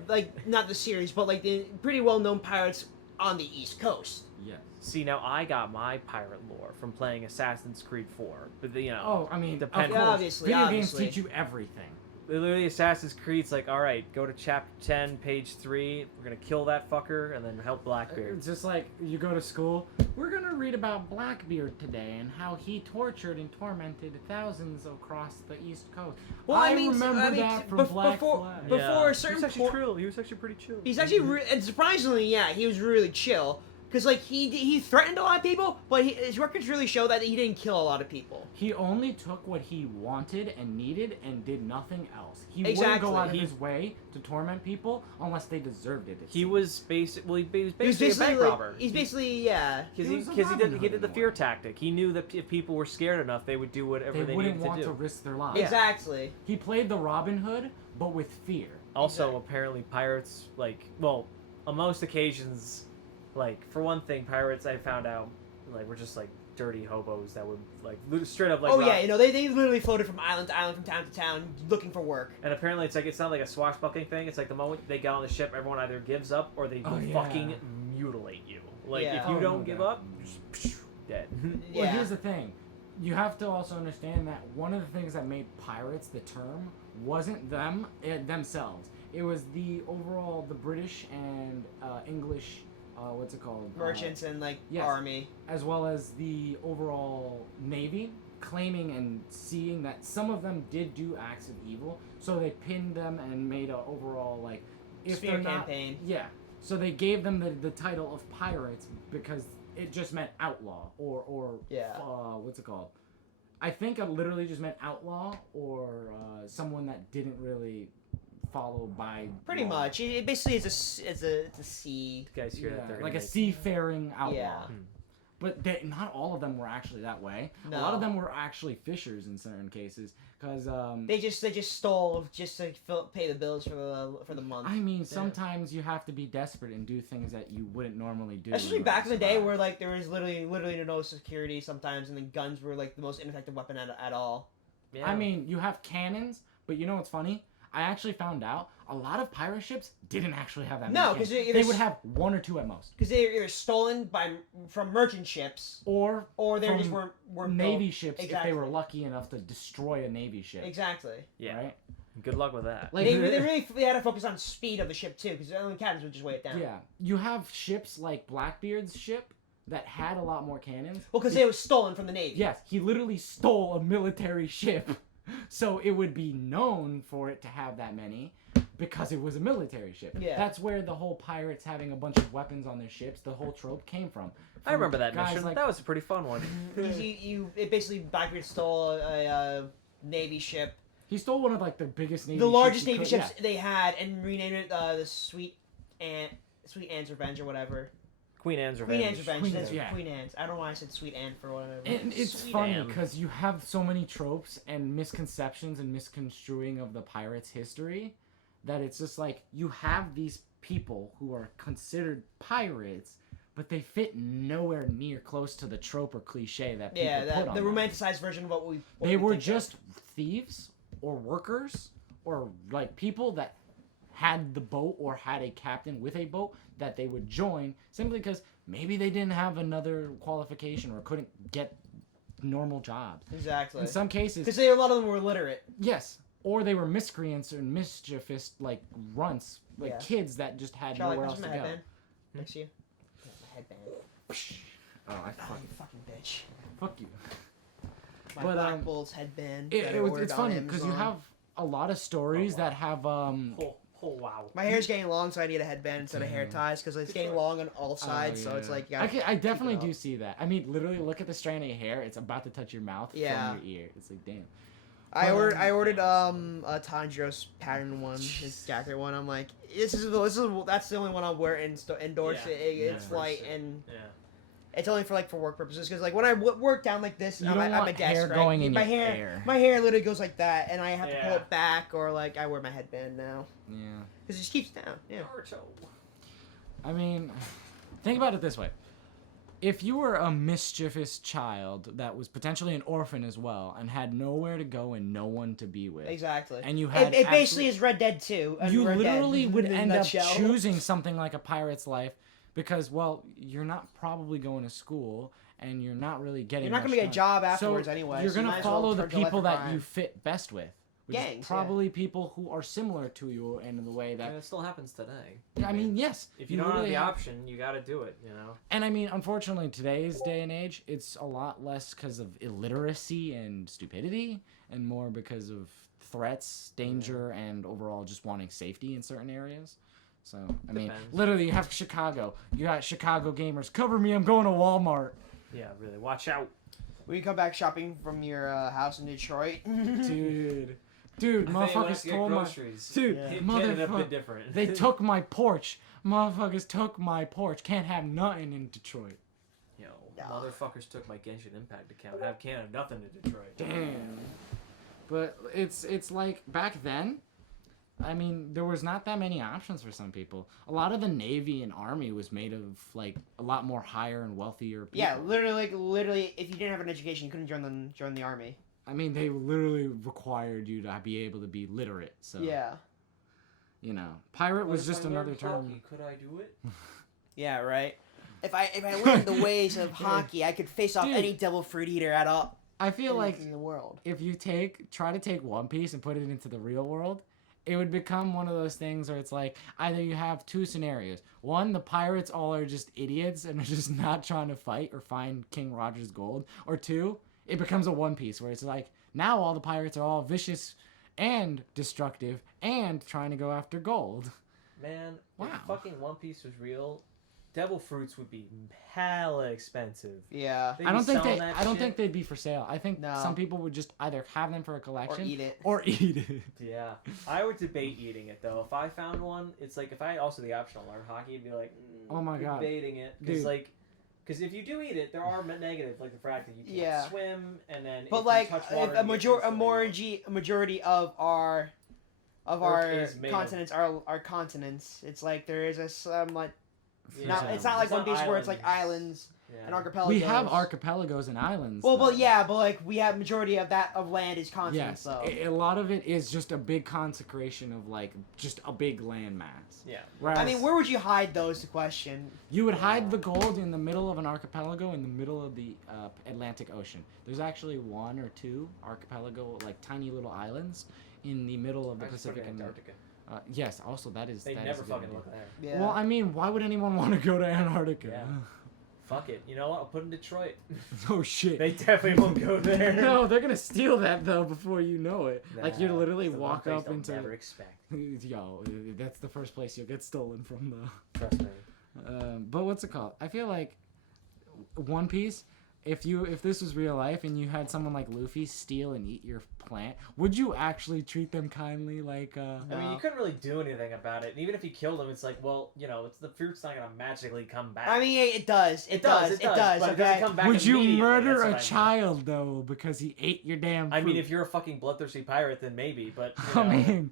like not the series, but like the pretty well-known pirates on the East Coast. Yes. See, now I got my pirate lore from playing Assassin's Creed 4. But, you know, Oh, I mean, Depend- of course. Obviously, Video obviously. games teach you everything. literally Assassin's Creed's like, alright, go to chapter 10, page 3, we're gonna kill that fucker, and then help Blackbeard. It's just like you go to school. We're gonna read about Blackbeard today and how he tortured and tormented thousands across the East Coast. Well, I remember that from Black before Flag. before a He certain was actually point, chill. He was actually pretty chill. he's actually and surprisingly, yeah, he was really chill. Because, like, he threatened a lot of people, but his records really show that he didn't kill a lot of people. He only took what he wanted and needed and did nothing else. He wouldn't Exactly. go out of his way to torment people unless they deserved it. He was basically He was basically a bank like, robber. he's basically, yeah. Because He was a he Robin did Hood the in a fear way. tactic. He knew that if people were scared enough, they would do whatever they they wouldn't needed want to to do. risk their lives. Yeah. Exactly. He played the Robin Hood, but with fear. Also, Exactly. apparently, pirates on most occasions, like for one thing, pirates I found out were just like dirty hobos that would straight up Oh, rob. yeah, they literally floated from island to island, from town to town, looking for work. And apparently, it's not like a swashbuckling thing. It's like the moment they get on the ship, everyone either gives up or they will Oh, yeah. fucking mutilate you. Like Yeah. if you Oh, don't no give doubt. up, just dead. Well, Yeah. here's the thing. You have to also understand that one of the things that made pirates the term wasn't themselves. It was the British and English, what's it called? Merchants and, like, yes. army. As well as the overall Navy, claiming and seeing that some of them did do acts of evil, so they pinned them and made a overall, like, if Spear they're not, campaign. yeah. So they gave them the title of pirates because it just meant outlaw or Yeah. what's it called? I think it literally just meant outlaw or someone that didn't really follow by Pretty law. much. It basically is it's a sea. You guys hear that they're Yeah, like gonna a seafaring outlaw. Yeah. But not all of them were actually that way. No. A lot of them were actually fishers in certain cases, because They just stole just to pay the bills for the month. I mean, sometimes you have to be desperate and do things that you wouldn't normally do. Especially in back in the day survive. where like there was literally no security sometimes, and then guns were like the most ineffective weapon at all. Yeah. I mean, you have cannons, but you know what's funny? I actually found out a lot of pirate ships didn't actually have that many No, cannons. 'cause they would have one or two at most. Because they were either stolen from merchant ships, Or or they from just weren't Navy built. ships if Exactly. they were lucky enough to destroy a Navy ship. Exactly. yeah. Right? Good luck with that. Like, They had to focus on speed of the ship too, because the captains would just weigh it down. yeah. You have ships like Blackbeard's ship that had a lot more cannons. Well, because it was stolen from the Navy. Yes, he literally stole a military ship. So it would be known for it to have that many because it was a military ship. Yeah. That's where the whole pirates having a bunch of weapons on their ships, the whole trope came from. I remember that guys mission. like- That was a pretty fun one. It basically Blackbeard stole a Navy ship, He stole one of like the biggest Navy the largest ships he Navy could- ships they had, and renamed it the Sweet Ant's Revenge or whatever. Queen Anne's Queen Revenge. Anne's Revenge. Queen That's Anne, yeah. Queen Anne's. I don't know why I said Sweet Anne for whatever. And it's Sweet funny Anne. because you have so many tropes and misconceptions and misconstruing of the pirates' history that it's just like you have these people who are considered pirates, but they fit nowhere near close to the trope or cliche that people put on the them. romanticized version of what we. What They we were think of. just thieves or workers or like people that had the boat or had a captain with a boat that they would join simply because maybe they didn't have another qualification or couldn't get normal jobs. Exactly. In some cases, Because a lot of them were illiterate. yes, or they were miscreants or mischievous like runts, like Yeah. kids that just had Charlie, nowhere where's else my to go. headband? Next to you. Yeah, my headband. Oh, I Oh, you fucking bitch. fuck you. My But, Black Bulls headband. that I It's ordered on funny because you Amazon. have a lot of stories that have Oh, wow. My hair's getting long, so I need a headband instead of hair ties because it's getting long on all sides. So it's like you gotta I definitely keep it do up. see that. I mean, literally, look at the strand of hair; it's about to touch your mouth Yeah. from your ear. It's like, damn. I But, ordered a Tanjiro's pattern one, his jacket one. I'm like, that's the only one I'll wear indoors. Yeah. It's Yeah. light and Yeah. it's only for work purposes. Because like when I work down like this, You I'm don't at my want desk, hair right? going in my your hair, hair. my hair literally goes like that, and I have to pull Yeah. it back, or like I wear my headband now Yeah. because it just keeps down. Yeah. I mean, think about it this way. If you were a mischievous child that was potentially an orphan as well and had nowhere to go and no one to be with, Exactly. and you had It basically is Red Dead 2. you Red Dead literally would in a end up nutshell. choosing something like a pirate's life because, well, you're not probably going to school and you're not really getting. You're not much gonna get a done. job afterwards so anyway. You're so you gonna might as well follow the turn to life people for that crime. you fit best with, which Gangs, is yeah. probably people who are similar to you in the way that. And it still happens today. I mean, yes. If you don't have literally the option, you got to do it. You know. And I mean, unfortunately, today's day and age, it's a lot less because of illiteracy and stupidity, and more because of threats, danger, and overall just wanting safety in certain areas. So, I mean, Depends. literally, you have Chicago. You got Chicago gamers. Cover me, I'm going to Walmart. Yeah, really. Watch out. When you come back shopping from your house in Detroit, Dude, motherfuckers told my... Dude, Yeah. It ended up a motherfucker. bit different. They took my porch. Motherfuckers took my porch. Can't have nothing in Detroit. Yo, Yeah. motherfuckers took my Genshin Impact account. Can't have nothing in Detroit. Damn. But it's like back then, I mean, there was not that many options for some people. A lot of the Navy and Army was made of like a lot more higher and wealthier people. yeah, literally, if you didn't have an education, you couldn't join the army. I mean, they literally required you to be able to be literate. So Yeah, you know, pirate was just another term. Could I do it? yeah, right. If I learned the ways of hockey, I could face off Dude. any devil fruit eater at all I feel like in the world. if you try to take One Piece and put it into the real world, it would become one of those things where it's like either you have two scenarios. One, the pirates all are just idiots and are just not trying to fight or find King Roger's gold. Or two, it becomes a One Piece where it's like now all the pirates are all vicious and destructive and trying to go after gold. Man, Wow. if fucking One Piece was real, devil fruits would be hella expensive. Yeah, They'd I be don't selling that think shit. they'd be for sale. I think No. some people would just either have them for a or collection eat it. or eat it. Yeah, I would debate eating it though. If I found one, it's like if I had also the option to learn hockey, it'd be like, Oh my God. debating it because Dude. because if you do eat it, there are negatives like the fact that you can't Yeah. swim, and then But if like you touch water, a majority of our is made of- continents are continents. It's like there is some like Yeah. it's not like It's One not Piece where it's like islands Yeah. and archipelagos. We have archipelagos and islands. Well, though. but yeah, but like we have majority of that of land is Yes, continents. So a lot of it is just a big consecration of like just a big land mass. Yeah. Whereas I mean, where would you hide those? The question. you would hide the gold in the middle of an archipelago in the middle of the Atlantic Ocean. There's actually one or two archipelago, like tiny little islands in the middle of the I just put Pacific. it in And Antarctica. yes, also that is. They that never is a good fucking idea. look there. Yeah. Well, I mean, why would anyone want to go to Antarctica? Yeah. Fuck it. You know what? I'll put in Detroit. Oh shit. They definitely won't go there. No, they're gonna steal that though before you know it. Like you Nah, literally it's the one walk place up they'll into. Never expect. Yo, that's the first place you'll get stolen from though. Trust me. But what's it called? I feel like One Piece, if this was real life and you had someone like Luffy steal and eat your plant, would you actually treat them kindly? Like, I mean, you couldn't really do anything about it. And even if you killed him, it's like, well, it's the fruit's not gonna magically come back. I mean, it does. It does. But it doesn't come back would you immediately, murder that's what a I mean. child though because he ate your damn fruit? I mean, if you're a fucking bloodthirsty pirate, then maybe. But I mean,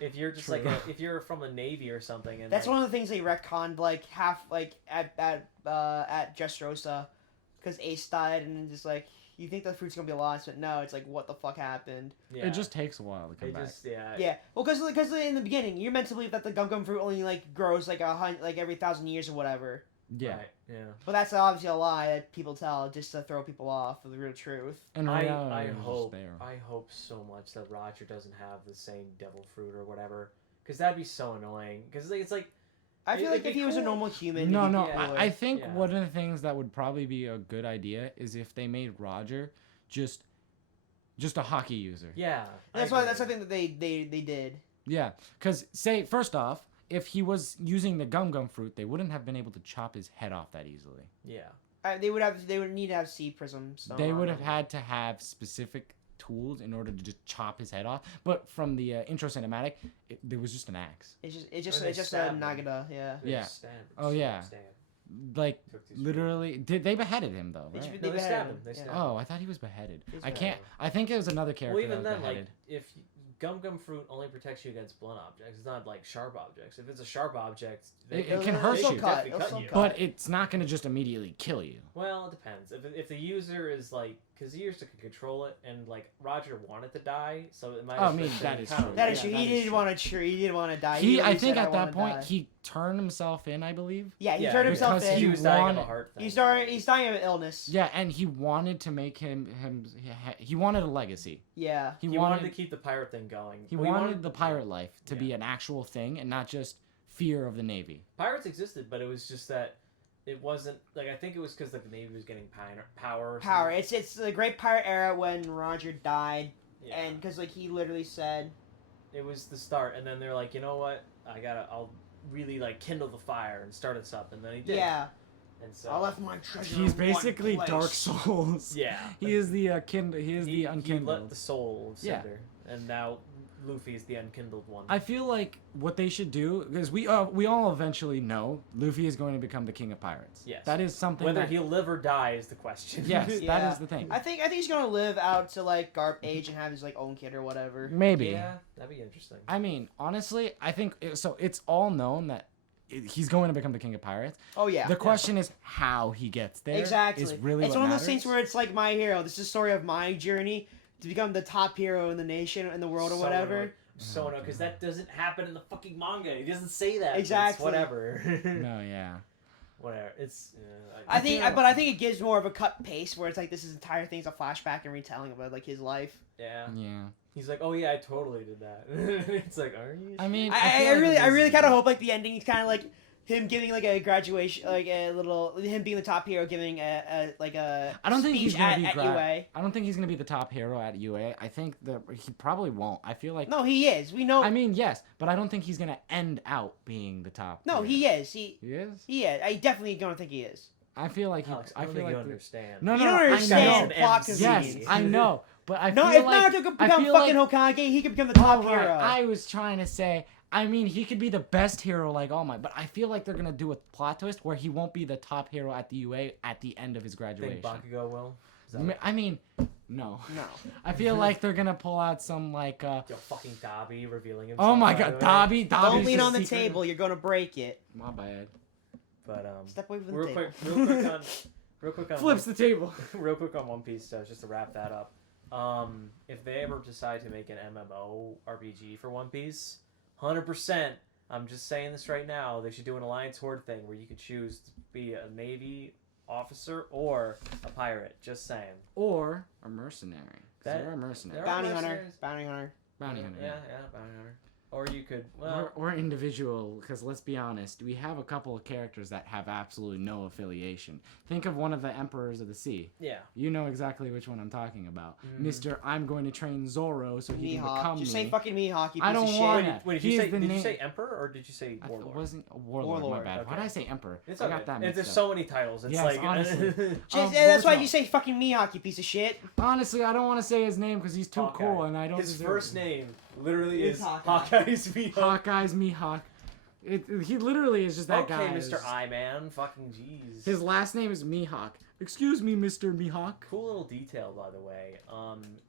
if you're just true. if you're from the Navy or something, and That's one of the things they retconned, like half, like at Dressrosa, because Ace died, and then just like you think the fruit's gonna be lost, but no, it's like what the fuck happened. yeah, it just takes a while to come back. Yeah, well, because in the beginning you're meant to believe that the gum fruit only like grows like every 1,000 years or whatever. Yeah. Right, yeah. But that's obviously a lie that people tell just to throw people off of the real truth. And I reality is hope just there. I hope so much that Roger doesn't have the same devil fruit or whatever, because that'd be so annoying. Because it's like I feel like if he was a cool. normal human, No, he'd be no. cool. I think Yeah. one of the things that would probably be a good idea is if they made Roger just a hockey user. yeah. That's why. That's the thing that they did. Yeah, because say first off, if he was using the gum fruit, they wouldn't have been able to chop his head off that easily. Yeah. They would need to have sea prisms. So They would have had to have specific tools in order to just chop his head off. But from the intro cinematic, there was just an axe. It's just they a stabbed him. Nagata. Yeah. They Yeah. Stab, Oh, yeah. Stab. Like Took his literally, they beheaded him though, They right? should- No, they beheaded stabbed him, him. They yeah. stabbed him. Oh, I thought he was beheaded. He's I can't. beheaded. I think it was another character Well, even that was then, like, beheaded. if gum fruit only protects you against blunt objects, it's not like sharp objects. If it's a sharp object, It It'll- can hurt it'll you. cut, definitely it'll cut still you. cut. But it's not gonna just immediately kill you. Well, it depends. If the user is like, because the user can control it, and like Roger wanted to die, so it might. Oh, I have mean, been that is kind of- true. That is yeah, true. that He is didn't true. want to. He didn't want to die. He, I literally think said, at that wanna point die." he turned himself in, I believe. Yeah, he Yeah, turned himself because in. He he was dying of wanted- a heart thing. He's dying of illness. Yeah, and he wanted to make he wanted a legacy. Yeah. He wanted to keep the pirate thing going. He Well, wanted the pirate life to be Yeah. an actual thing and not just fear of the Navy. Pirates existed, but it was just that it wasn't like I think it was because the Navy was getting power. Or Power. something. It's the Great Pirate era when Roger died, Yeah. and because like he literally said, It was the start, and then they're like, you know what? I'll really like kindle the fire and start us up, and then he did. yeah, And so I left my treasure. He's in one basically place. Dark Souls. Yeah. He is the He is He the lit unkindled. the soul of Yeah. Cinder, and now Luffy is the unkindled one. I feel like what they should do, because we all eventually know Luffy is going to become the king of pirates. Yes. That is something. Whether that, he'll live or die is the question. Yes, Yeah. that is the thing. I think he's gonna live out to like Garp age and have his like own kid or whatever. Maybe. Yeah, that'd be interesting. I mean, honestly, I think so. It's all known that he's going to become the king of pirates. Oh yeah. The question is how he gets there. Exactly. Is really it's what one of matters. those things where it's like my hero. This is the story of my journey to become the top hero in the nation, in the world, or So whatever. annoyed. So annoyed, because that doesn't happen in the fucking manga. He doesn't say that. Exactly. It's whatever. No, yeah. Whatever. It's. I think, feel- but I think it gives more of a cut pace where it's like this entire thing's a flashback and retelling about like his life. Yeah. Yeah. He's like, oh yeah, I totally did that. It's like, are you? I mean, I feel like it really is- kind of hope like the ending is kind of like him giving like a graduation, like a little him being the top hero, giving a I don't think speech he's gonna at, be at gra- UA. I don't think he's gonna be the top hero at UA. I think that he probably won't. I feel like. No, he is. We know. I mean, yes, but I don't think he's gonna end out being the top. no, hero. he is. He He is. is. I definitely don't think he is. I feel like he. Alex, I I don't feel think like. you understand. No, You no, don't I understand know. plot Yes, convenience. I know, but I No, feel if like. Naruto could I become feel fucking like, Hokage, he could become the top Alright, hero. I was trying to say. I mean, he could be the best hero like All Might, but I feel like they're gonna do a plot twist where he won't be the top hero at the UA at the end of his graduation. Think Bakugo will? Is that I mean, no. No. I feel like they're gonna pull out some like. Yo, fucking Dobby revealing himself. Oh my by God, the way. Dobby! Don't Dobby's lean the on the secret- table. You're gonna break it. My bad. But Step away from the real table. quick on, Flips the table. real quick on One Piece stuff, just to wrap that up. If they ever decide to make an MMO RPG for One Piece, 100%. I'm just saying this right now. They should do an Alliance Horde thing where you could choose to be a Navy officer or a pirate. Just saying. Or a mercenary. That- They're a mercenary. there are Bounty hunter. mercenaries. Bounty hunter. Bounty hunter. Yeah, bounty hunter. Or you could, well, Or individual, because let's be honest, we have a couple of characters that have absolutely no affiliation. Think of one of the Emperors of the Sea. yeah. You know exactly which one I'm talking about. Mr. I'm going to train Zorro so he can become Just me. say fucking Mihawk, you piece I don't of shit. want Wait, it. wait, did He you is say the did you name- say Emperor or did you say It Warlord? wasn't a Warlord, my Warlord, bad. Why okay. did I say Emperor? It's I okay. got that mixed There's up. so many titles. It's Yes, like honestly. That's why Boruto. you say fucking Mihawk, you piece of shit. Honestly, I don't want to say his name because he's too Hawkeye. cool and I don't His deserve first it. name literally It's is Hawkeye. Hawkeye's Mihawk. Hawkeye's Mihawk. He literally is just that Okay, guy. Mr. I-Man. Fucking jeez. His last name is Mihawk. Excuse me, Mr. Mihawk. Cool little detail, by the way.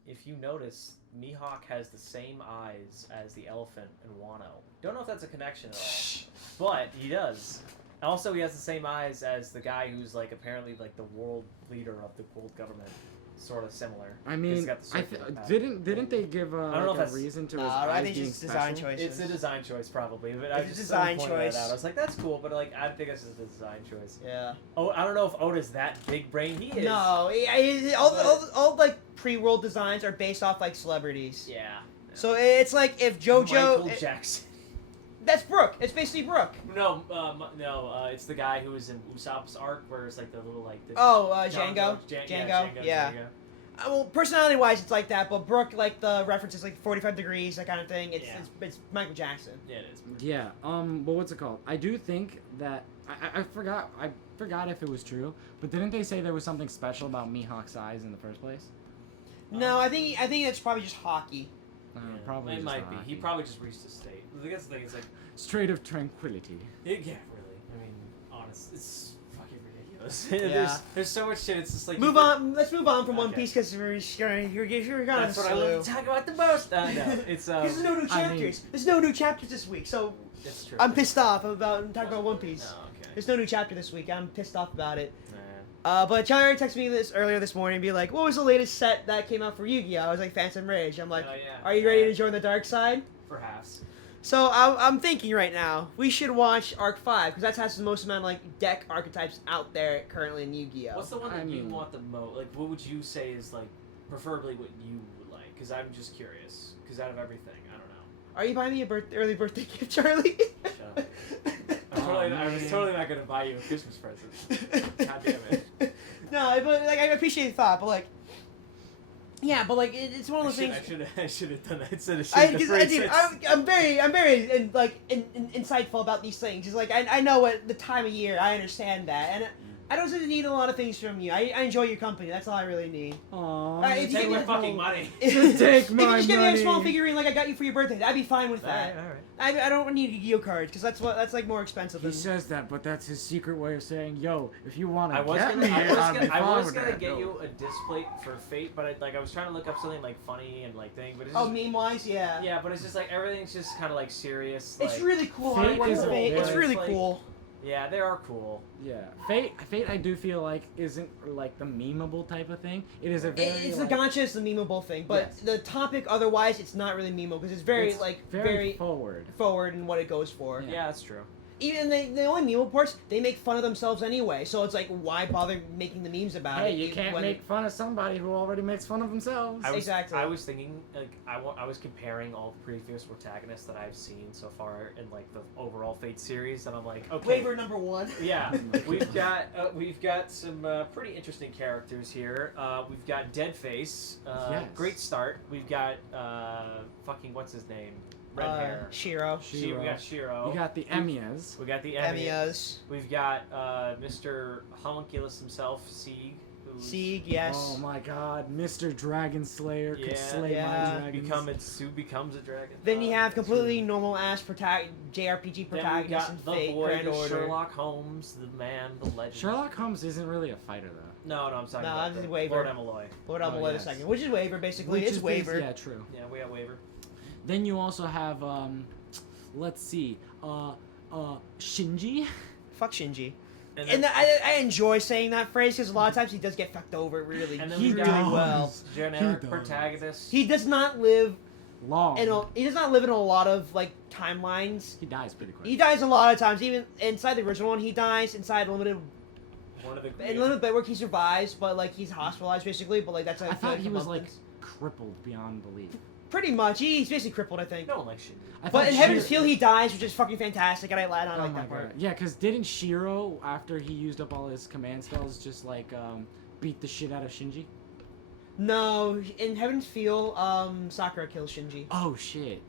If you notice, Mihawk has the same eyes as the elephant in Wano. Don't know if that's a connection at all, but he does. Also, he has the same eyes as the guy who's like apparently like the world leader of the world government. Sort of similar. I 'Cause mean, he's got the circular pattern. didn't they give I don't know if like a that's- reason to No, his I eyes think being it's design special? choice. It's a design choice, probably, but I It's a just design pointed that choice. out. I was like, that's cool, but like, I think it's just a design choice. Yeah. Oh, I don't know if Oda's that big brain. He is. No, all like pre-world designs are based off like celebrities. Yeah. So it's like if JoJo, Michael Jackson. that's Brooke. It's basically Brooke. No, it's the guy who was in Usopp's arc, where it's like the little like. The Django. Django. Yeah. Well, personality-wise, it's like that, but Brooke, like the references, like 45 degrees, that kind of thing. It's Yeah. it's Michael Jackson. Yeah, it is. Yeah. But what's it called? I do think that I forgot if it was true, but didn't they say there was something special about Mihawk's eyes in the first place? No, I think it's probably just hockey. Yeah, Probably. It just might be. hockey. He probably just reached a state. I guess the thing is like, Strait of Tranquility. yeah, really. I mean, honest, it's fucking ridiculous. Yeah. there's so much shit. It's just like Move on. Let's move on from One Okay. Piece because you're gonna That's what I love to talk about the most. No, it's There's no new I chapters. mean- There's no new chapters this week, so it's true. I'm pissed off about talking about One Piece. Oh, okay. There's no new chapter this week. I'm pissed off about it. Nah. But Charlie texted me this earlier this morning and be like, what was the latest set that came out for Yu-Gi-Oh? I was like, Phantom Rage. I'm like, Oh, yeah. are you ready to join the dark side? Perhaps. So I'm thinking right now, we should watch Arc 5, because that has the most amount of like deck archetypes out there currently in Yu-Gi-Oh. What's the one that I you mean- want the most? Like, what would you say is like, preferably what you would like? Because I'm just curious. Because out of everything, I don't know. Are you buying me a early birthday gift, Charlie? Shut up. I was totally not gonna buy you a Christmas present. God damn it. No, but like I appreciate the thought, but like, yeah, but like it's one of those things. I should have done that instead of I, 'cause I did, I'm very insightful about these things. It's like I know what the time of year. I understand that, and I don't really need a lot of things from you. I enjoy your company. That's all I really need. Aww. If you Take give my me a fucking small- money. If Take you my just give me a small money. figurine like I got you for your birthday, that'd be fine with that. Alright. I don't need Yu-Gi-Oh cards because that's like more expensive He than. says that, but that's his secret way of saying, "Yo, if you want I to was get gonna, me, I was gonna get get you a display for Fate, but I was trying to look up something like funny and like thing, but it's Oh, just, meme wise, yeah. yeah, but it's just like everything's just kind of like serious. It's like, really cool. Fate artwork is for a Fate. It's very- really like- cool. Yeah, they are cool. Yeah, Fate. I do feel like isn't like the memeable type of thing. It is a very. It's like, the gacha is the memeable thing, but Yes. the topic otherwise it's not really memeable because it's very It's like very forward. forward in what it goes for. Yeah. Yeah, that's true. Even the only memeable parts they make fun of themselves anyway, so it's like why bother making the memes about Hey, it? you can't when- make fun of somebody who already makes fun of themselves. Exactly. I was thinking like I was comparing all the previous protagonists that I've seen so far in like the overall Fate series, and I'm like, okay, Waiver number 1. yeah, we've got some pretty interesting characters here. We've got Deadface, Yes. great start. We've got fucking what's his name, red hair. Shiro. We got Shiro. You got the Emias. We got the Emmys. Emias. We've got Mr. Homunculus himself, Sieg. Who's Sieg, yes. Oh my God, Mr. Dragon Slayer could Yeah. slay Yeah. my dragons. Who becomes a dragon. Then you have completely normal ass JRPG Then we protagonists in got the Fate boy, Grand the Order. Sherlock Holmes, the man, the legend. Sherlock Holmes isn't really a fighter though. No, I'm talking No, about this is the Waiver. Lord Emeloy. Lord Oh, Amulet yes. the second, which is Waiver basically. Which It's is Waiver. Yeah, true. Yeah, we got Waiver. Then you also have let's see, Shinji. Fuck Shinji. And And then, I enjoy saying that phrase because a lot of times he does get fucked over really, and then He we got really well. generic He does. protagonist. He does not live Long. he does not live in a lot of like timelines. He dies pretty quick. He dies a lot of times. Even inside the original one, he dies. Inside limited One of the in limited bedwork, he survives, but like he's hospitalized basically. But like that's I thought he was like crippled beyond belief. Pretty much. He's basically crippled, I think. No one likes Shinji. But in Heaven's Feel, he dies, which is fucking fantastic, and I like Oh my that part. god. Yeah, because didn't Shiro, after he used up all his command spells, just like beat the shit out of Shinji? No, in Heaven's Feel, Sakura kills Shinji. Oh shit.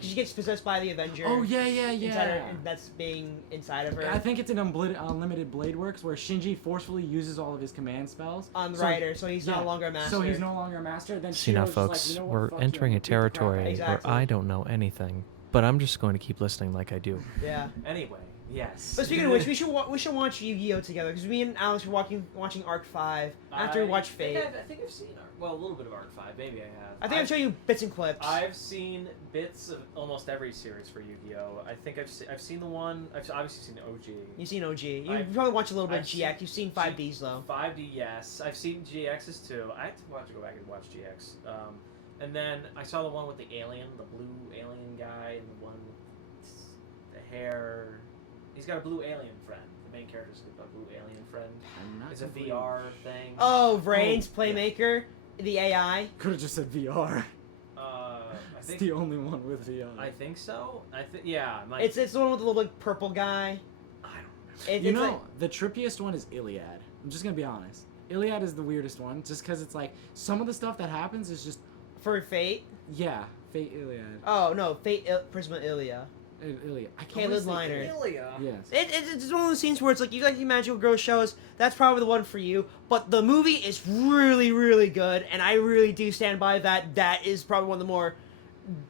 She gets possessed by the Avenger. Oh yeah. Inside her, and that's being inside of her. I think it's in Unlimited Blade Works where Shinji forcefully uses all of his command spells on the Rider, so he's no longer a master. So he's no longer a master. Then See now, Shiro's folks, just like, you know what, we're fuck you, entering I'm a gonna beat the crap out of territory you. Exactly. where I don't know anything, but I'm just going to keep listening like I do. Yeah. Anyway, yes. But speaking of which, we should watch Yu-Gi-Oh together because me and Alex were watching Arc 5 after we watched Fate. I think I've seen a little bit of Arc 5. Maybe I have. I think I've shown you bits and clips. I've seen bits of almost every series for Yu-Gi-Oh. I think I've seen the one. I've obviously seen OG. You've seen OG. You probably watched a little bit of GX. You've seen 5Ds though. 5D, yes. I've seen GXs too. I have to go back and watch GX. And then I saw the one with the alien, the blue alien guy, and the one with the hair. He's got a blue alien friend. The main character's got a blue alien friend. It's a VR thing. Oh, Brains Playmaker, the AI. Could have just said VR. I It's think the only one with VR. I think so. Yeah. It's the one with the little like purple guy. I don't You know, the trippiest one is Iliad. I'm just gonna be honest. Iliad is the weirdest one, just because it's like some of the stuff that happens is just For Fate. yeah, Fate Iliad. Oh no, Fate Prisma Ilia. Iliad. I can't Caleb always think- Liner. Ilia. Yes. It's one of those scenes where it's like you like the Magical Girl shows. That's probably the one for you. But the movie is really, really good, and I really do stand by that. That is probably one of the more.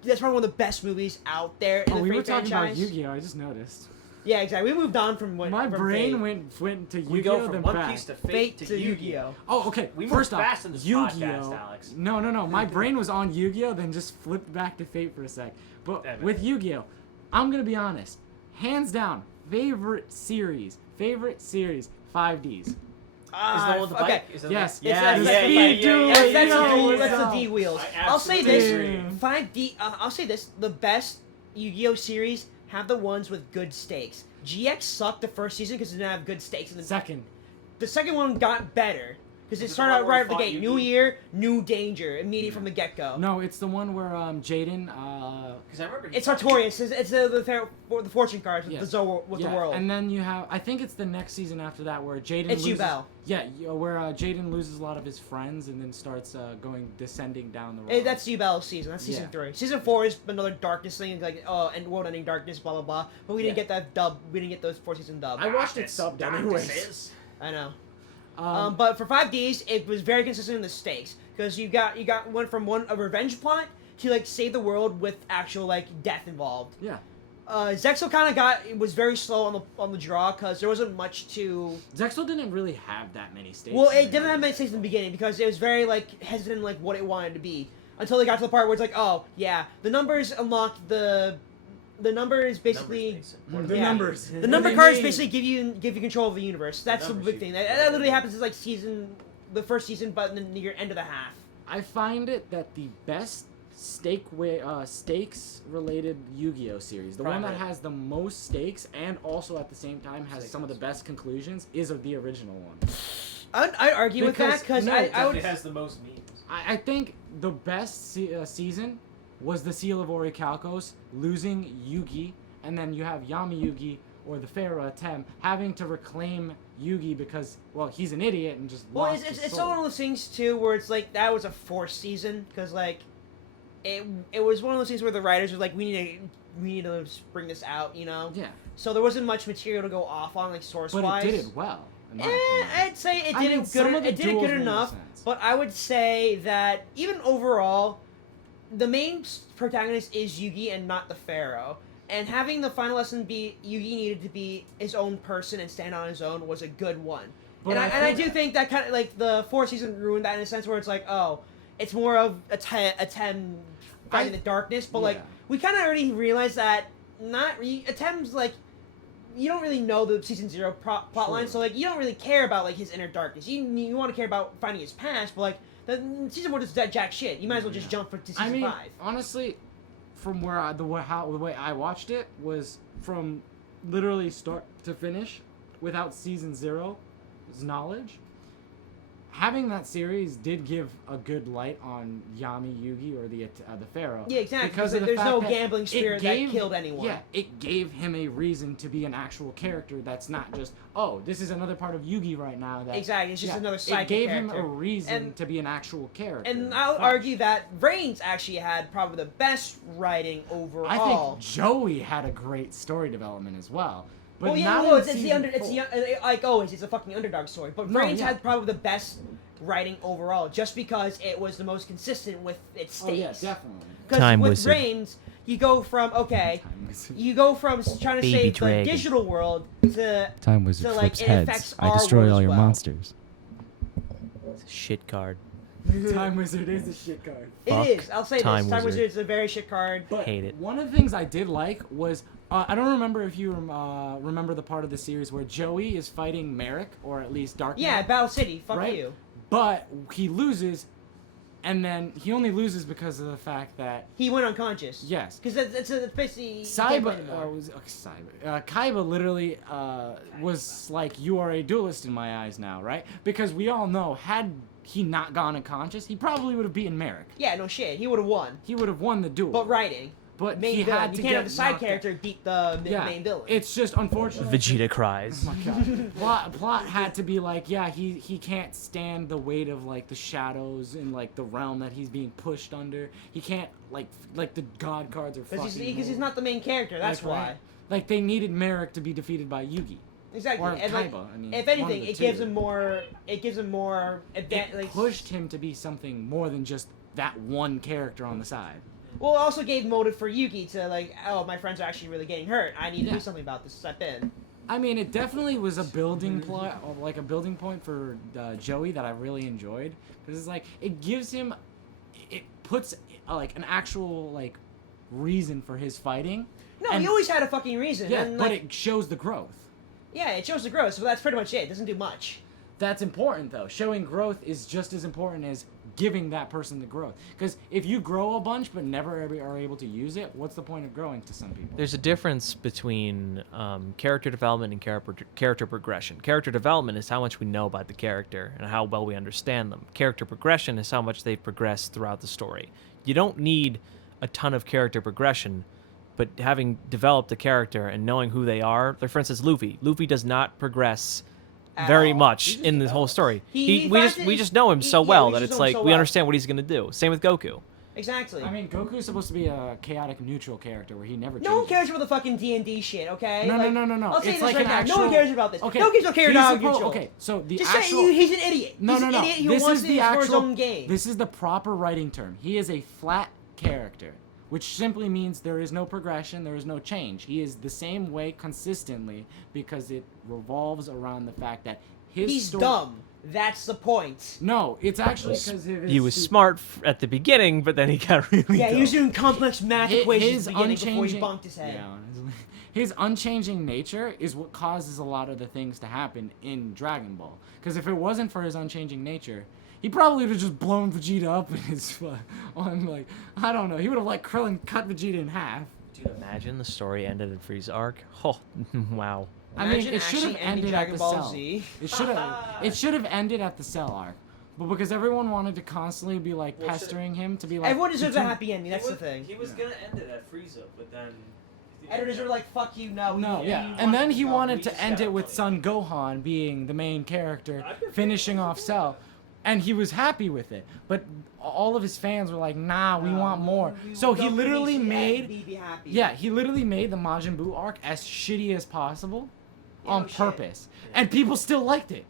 That's probably one of the best movies out there in Oh, the we Fate were talking franchise. about Yu-Gi-Oh! I just noticed. Yeah, exactly. We moved on from My from brain Fate. went to We Yu-Gi-Oh! go from then One back. Piece to Fate Fate to Yu-Gi-Oh. Oh, okay. We move First fast off, in this Yu-Gi-Oh! podcast, Alex. No. My brain was on Yu-Gi-Oh! Then just flipped back to Fate for a sec. But Damn it. with Yu-Gi-Oh! I'm gonna be honest. Hands down, favorite series, 5Ds. Is the one with the okay. bike? Is it Yes. Yeah, That's yeah, the yeah, speed yeah, duel. yeah, That's yeah, the yeah. D wheels. I I'll say absolutely this: agree. 5D. I'll say this: the best Yu-Gi-Oh series have the ones with good stakes. GX sucked the first season because it didn't have good stakes, and the second one got better because it Is it started the out one where right he out the fought gate. Yugi? New year, new danger, immediate from the get-go. No, it's the one where Jaden. Because I remember. It's Sartorius. It's the fortune cards with Yes. the Zo with yeah, the world. and then you have. I think it's the next season after that where Jaden. It's loses, Yubel. Yeah, where Jaden loses a lot of his friends and then starts descending down the road. That's Yubel's season. That's season 3. Season 4 is another darkness thing, like and world-ending darkness, blah blah blah. But we didn't get that dub. We didn't get those 4-season dub. I watched it subbed anyways. I know. But for 5Ds, it was very consistent in the stakes because you went from a revenge plot to like save the world with actual like death involved. Yeah. Zexal kind of was very slow on the draw because there wasn't much to. Zexal didn't really have that many stakes. Well, it didn't have many stakes in the beginning because it was very like hesitant like what it wanted to be until they got to the part where it's like, oh yeah, the numbers unlock the numbers basically. The Yeah. numbers. The number cards basically give you control of the universe. That's the numbers big thing. you- That literally happens in like the first season, but in the near end of the half. I find it that the best stakes related Yu-Gi-Oh series, the one that Primary. has the most stakes and also at the same time has some of the best conclusions, is the original one. I'd argue with that because no, I would. It has the most memes. I think the best season was the Seal of Orichalcos losing Yugi, and then you have Yami Yugi or the Pharaoh Tem having to reclaim Yugi because, well, he's an idiot and just Well, lost his it's soul. one of those things too where it's like that was a forced season because like it was one of those things where the writers were like we need to bring this out, you know. Yeah, So there wasn't much material to go off on like source but wise. it did it well. In my opinion. I'd say it I did mean, it some good. of the It did it duels good made enough. sense. But I would say that even overall, the main protagonist is Yugi and not the Pharaoh. And having the final lesson be Yugi needed to be his own person and stand on his own was a good one. But And I do think that kind of like the fourth season ruined that in a sense where it's like, oh, it's more of a Tem fighting the darkness. But like yeah. we kind of already realized that Tem's like. You don't really know the season 0 plotline, Sure. so like you don't really care about like his inner darkness. You want to care about finding his past, but like the season 1 is that jack shit. You might as well just jump to season I mean, 5. honestly, from where the way I watched it was from literally start to finish, without season 0's knowledge. having that series did give a good light on Yami Yugi or the Pharaoh. Yeah, exactly. Because There's no that gambling spirit that killed anyone. Yeah, it gave him a reason to be an actual character that's not just, oh, this is another part of Yugi right now. That, exactly, it's just another side character. It gave him a reason to be an actual character. And I'll argue that Reigns actually had probably the best writing overall. I think Joey had a great story development as well. But well, yeah, like always, it's a fucking underdog story. But Reigns had probably the best writing overall, just because it was the most consistent with its stakes. Oh yeah, definitely. Time Because with Wizard. Reigns, you go from trying to Baby save dragon. the digital world to Time Wizard so, flips it heads. affects I our destroy world all as your well. monsters. It's a shit card. Time Wizard is a shit card. Fuck It is. I'll say Time this. Time Wizard. Wizard is a very shit card. But Hate it. one of the things I did like was I don't remember if you remember the part of the series where Joey is fighting Merrick, or at least Dark Yeah, Knight, Battle City. Fuck right? you. But he loses, and then he only loses because of the fact that He went unconscious. yes, Because it's basically you can't play anymore. Kaiba literally was like, you are a duelist in my eyes now, right? Because we all know, had he not gone unconscious, he probably would have beaten Merrick. Yeah, no shit. He would have won. He would have won the duel. But writing. But Main he villain. had You to can't get have the side knocked out. character beat the main villain. It's just unfortunate. Vegeta cries. Oh my god. Plot had to be like, yeah, he can't stand the weight of like the shadows and like the realm that he's being pushed under. He can't like the god cards are fucking. Because he's not the main character. That's like, why. right? Like they needed Merrick to be defeated by Yugi. Exactly. Or And Kaiba. like, I mean, if one of anything, the it two. gives him more. It gives him more. It pushed him to be something more than just that one character on the side. Well, it also gave motive for Yugi to like, oh, my friends are actually really getting hurt. I need to do something about this. Step in. I mean, it definitely was a building plot, like a building point for Joey that I really enjoyed, because it's like it gives him, it puts like an actual like reason for his fighting. No, And- he always had a fucking reason. Yeah, and, but like, it shows the growth. yeah, it shows the growth. So that's pretty much it. It doesn't do much. That's important though. Showing growth is just as important as giving that person the growth. Because if you grow a bunch but never are able to use it, what's the point of growing to some people? There's a difference between character development and character progression. Character development is how much we know about the character and how well we understand them. Character progression is how much they've progressed throughout the story. You don't need a ton of character progression, but having developed a character and knowing who they are, like for instance, Luffy. Luffy does not progress At very all. much He just in this whole develops. story. He We just know him so yeah, well we that just it's know him like so we well. understand what he's gonna do. Same with Goku. Exactly. I mean, Goku is supposed to be a chaotic neutral character where he never no one changes. cares about the fucking D&D shit, okay? No, like, no. I'll say It's this like right an now. actual... No one cares about this. Okay. No one gives a care he's dog suppo- neutral. Okay, so the Just actual... say he's an idiot. No, He's no, an no. idiot who This wants is to the explore actual... his own game. This is the proper writing term. He is a flat character, which simply means there is no progression, there is no change. He is the same way consistently because it revolves around the fact that his He's story... dumb. That's the point. No, it's actually because of his... He was smart at the beginning, but then he got really Yeah, dumb. he was doing complex math equations at the beginning before he unchanging- bonked his head. Yeah, honestly. His unchanging nature is what causes a lot of the things to happen in Dragon Ball. Because if it wasn't for his unchanging nature, he probably would have just blown Vegeta up in his... on, like, I don't know. He would have, like, Krillin cut Vegeta in half. Dude, imagine the story ended in Frieza arc. Oh, wow. I mean, Imagine it should have actually ending ended at Dragon the Ball Cell. Z. It should have ended at the Cell arc. But because everyone wanted to constantly be, like, Well, pestering him to be like... Everyone deserves a continue- happy ending. That's the thing. He was gonna end it at Frieza, but then. Editors are like, "Fuck you, no." No, he yeah. wanted And then to he go. wanted we to just end got it with funny. Son Gohan being the main character, finishing off Cell. And he was happy with it. But all of his fans were like, nah, we want more. So he literally made... Be happy. Yeah, he literally made the Majin Buu arc as shitty as possible on no shit. purpose. And people still liked it.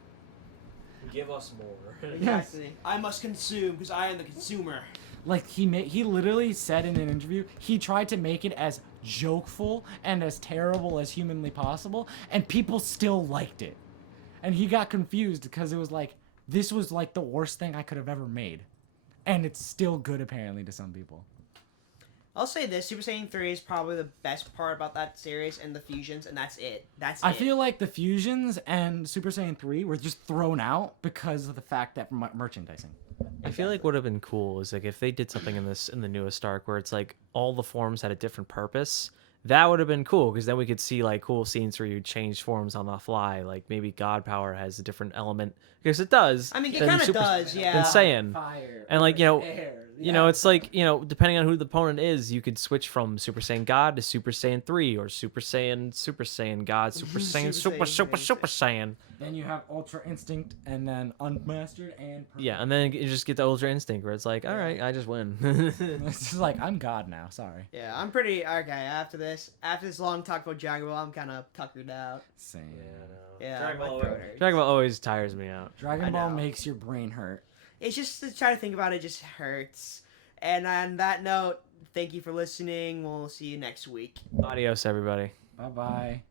Give us more. Exactly. I must consume because I am the consumer. Like, he literally said in an interview, he tried to make it as jokeful and as terrible as humanly possible, and people still liked it. And he got confused because it was like, this was like the worst thing I could have ever made. And it's still good, apparently, to some people. I'll say this: Super Saiyan 3 is probably the best part about that series, and the fusions, and that's it. That's I it. feel like the fusions and Super Saiyan 3 were just thrown out because of the fact that merchandising. I feel like what would have been cool is like if they did something in the newest arc where it's like all the forms had a different purpose, That would have been cool because then we could see like cool scenes where you change forms on the fly. Like maybe God Power has a different element because it does. I mean, it than kind of Super- does, than yeah. Saiyan. Fire, And, like, air. It's like, depending on who the opponent is, you could switch from Super Saiyan God to Super Saiyan 3 or Super Saiyan God, Super Saiyan, Super Saiyan. Then you have Ultra Instinct, and then Unmastered and Perfect. Yeah, and then you just get the Ultra Instinct where it's like, all right, I just win. It's just like, I'm God now, sorry. Yeah, I'm pretty okay after this long talk about Dragon Ball. I'm kind of tuckered out. Same. Yeah, Dragon my Ball throat hurts. Dragon Ball always tires me out. Dragon I Ball know. makes your brain hurt. It's just to try to think about it just hurts. And on that note, thank you for listening. We'll see you next week. Adios, everybody. Bye-bye.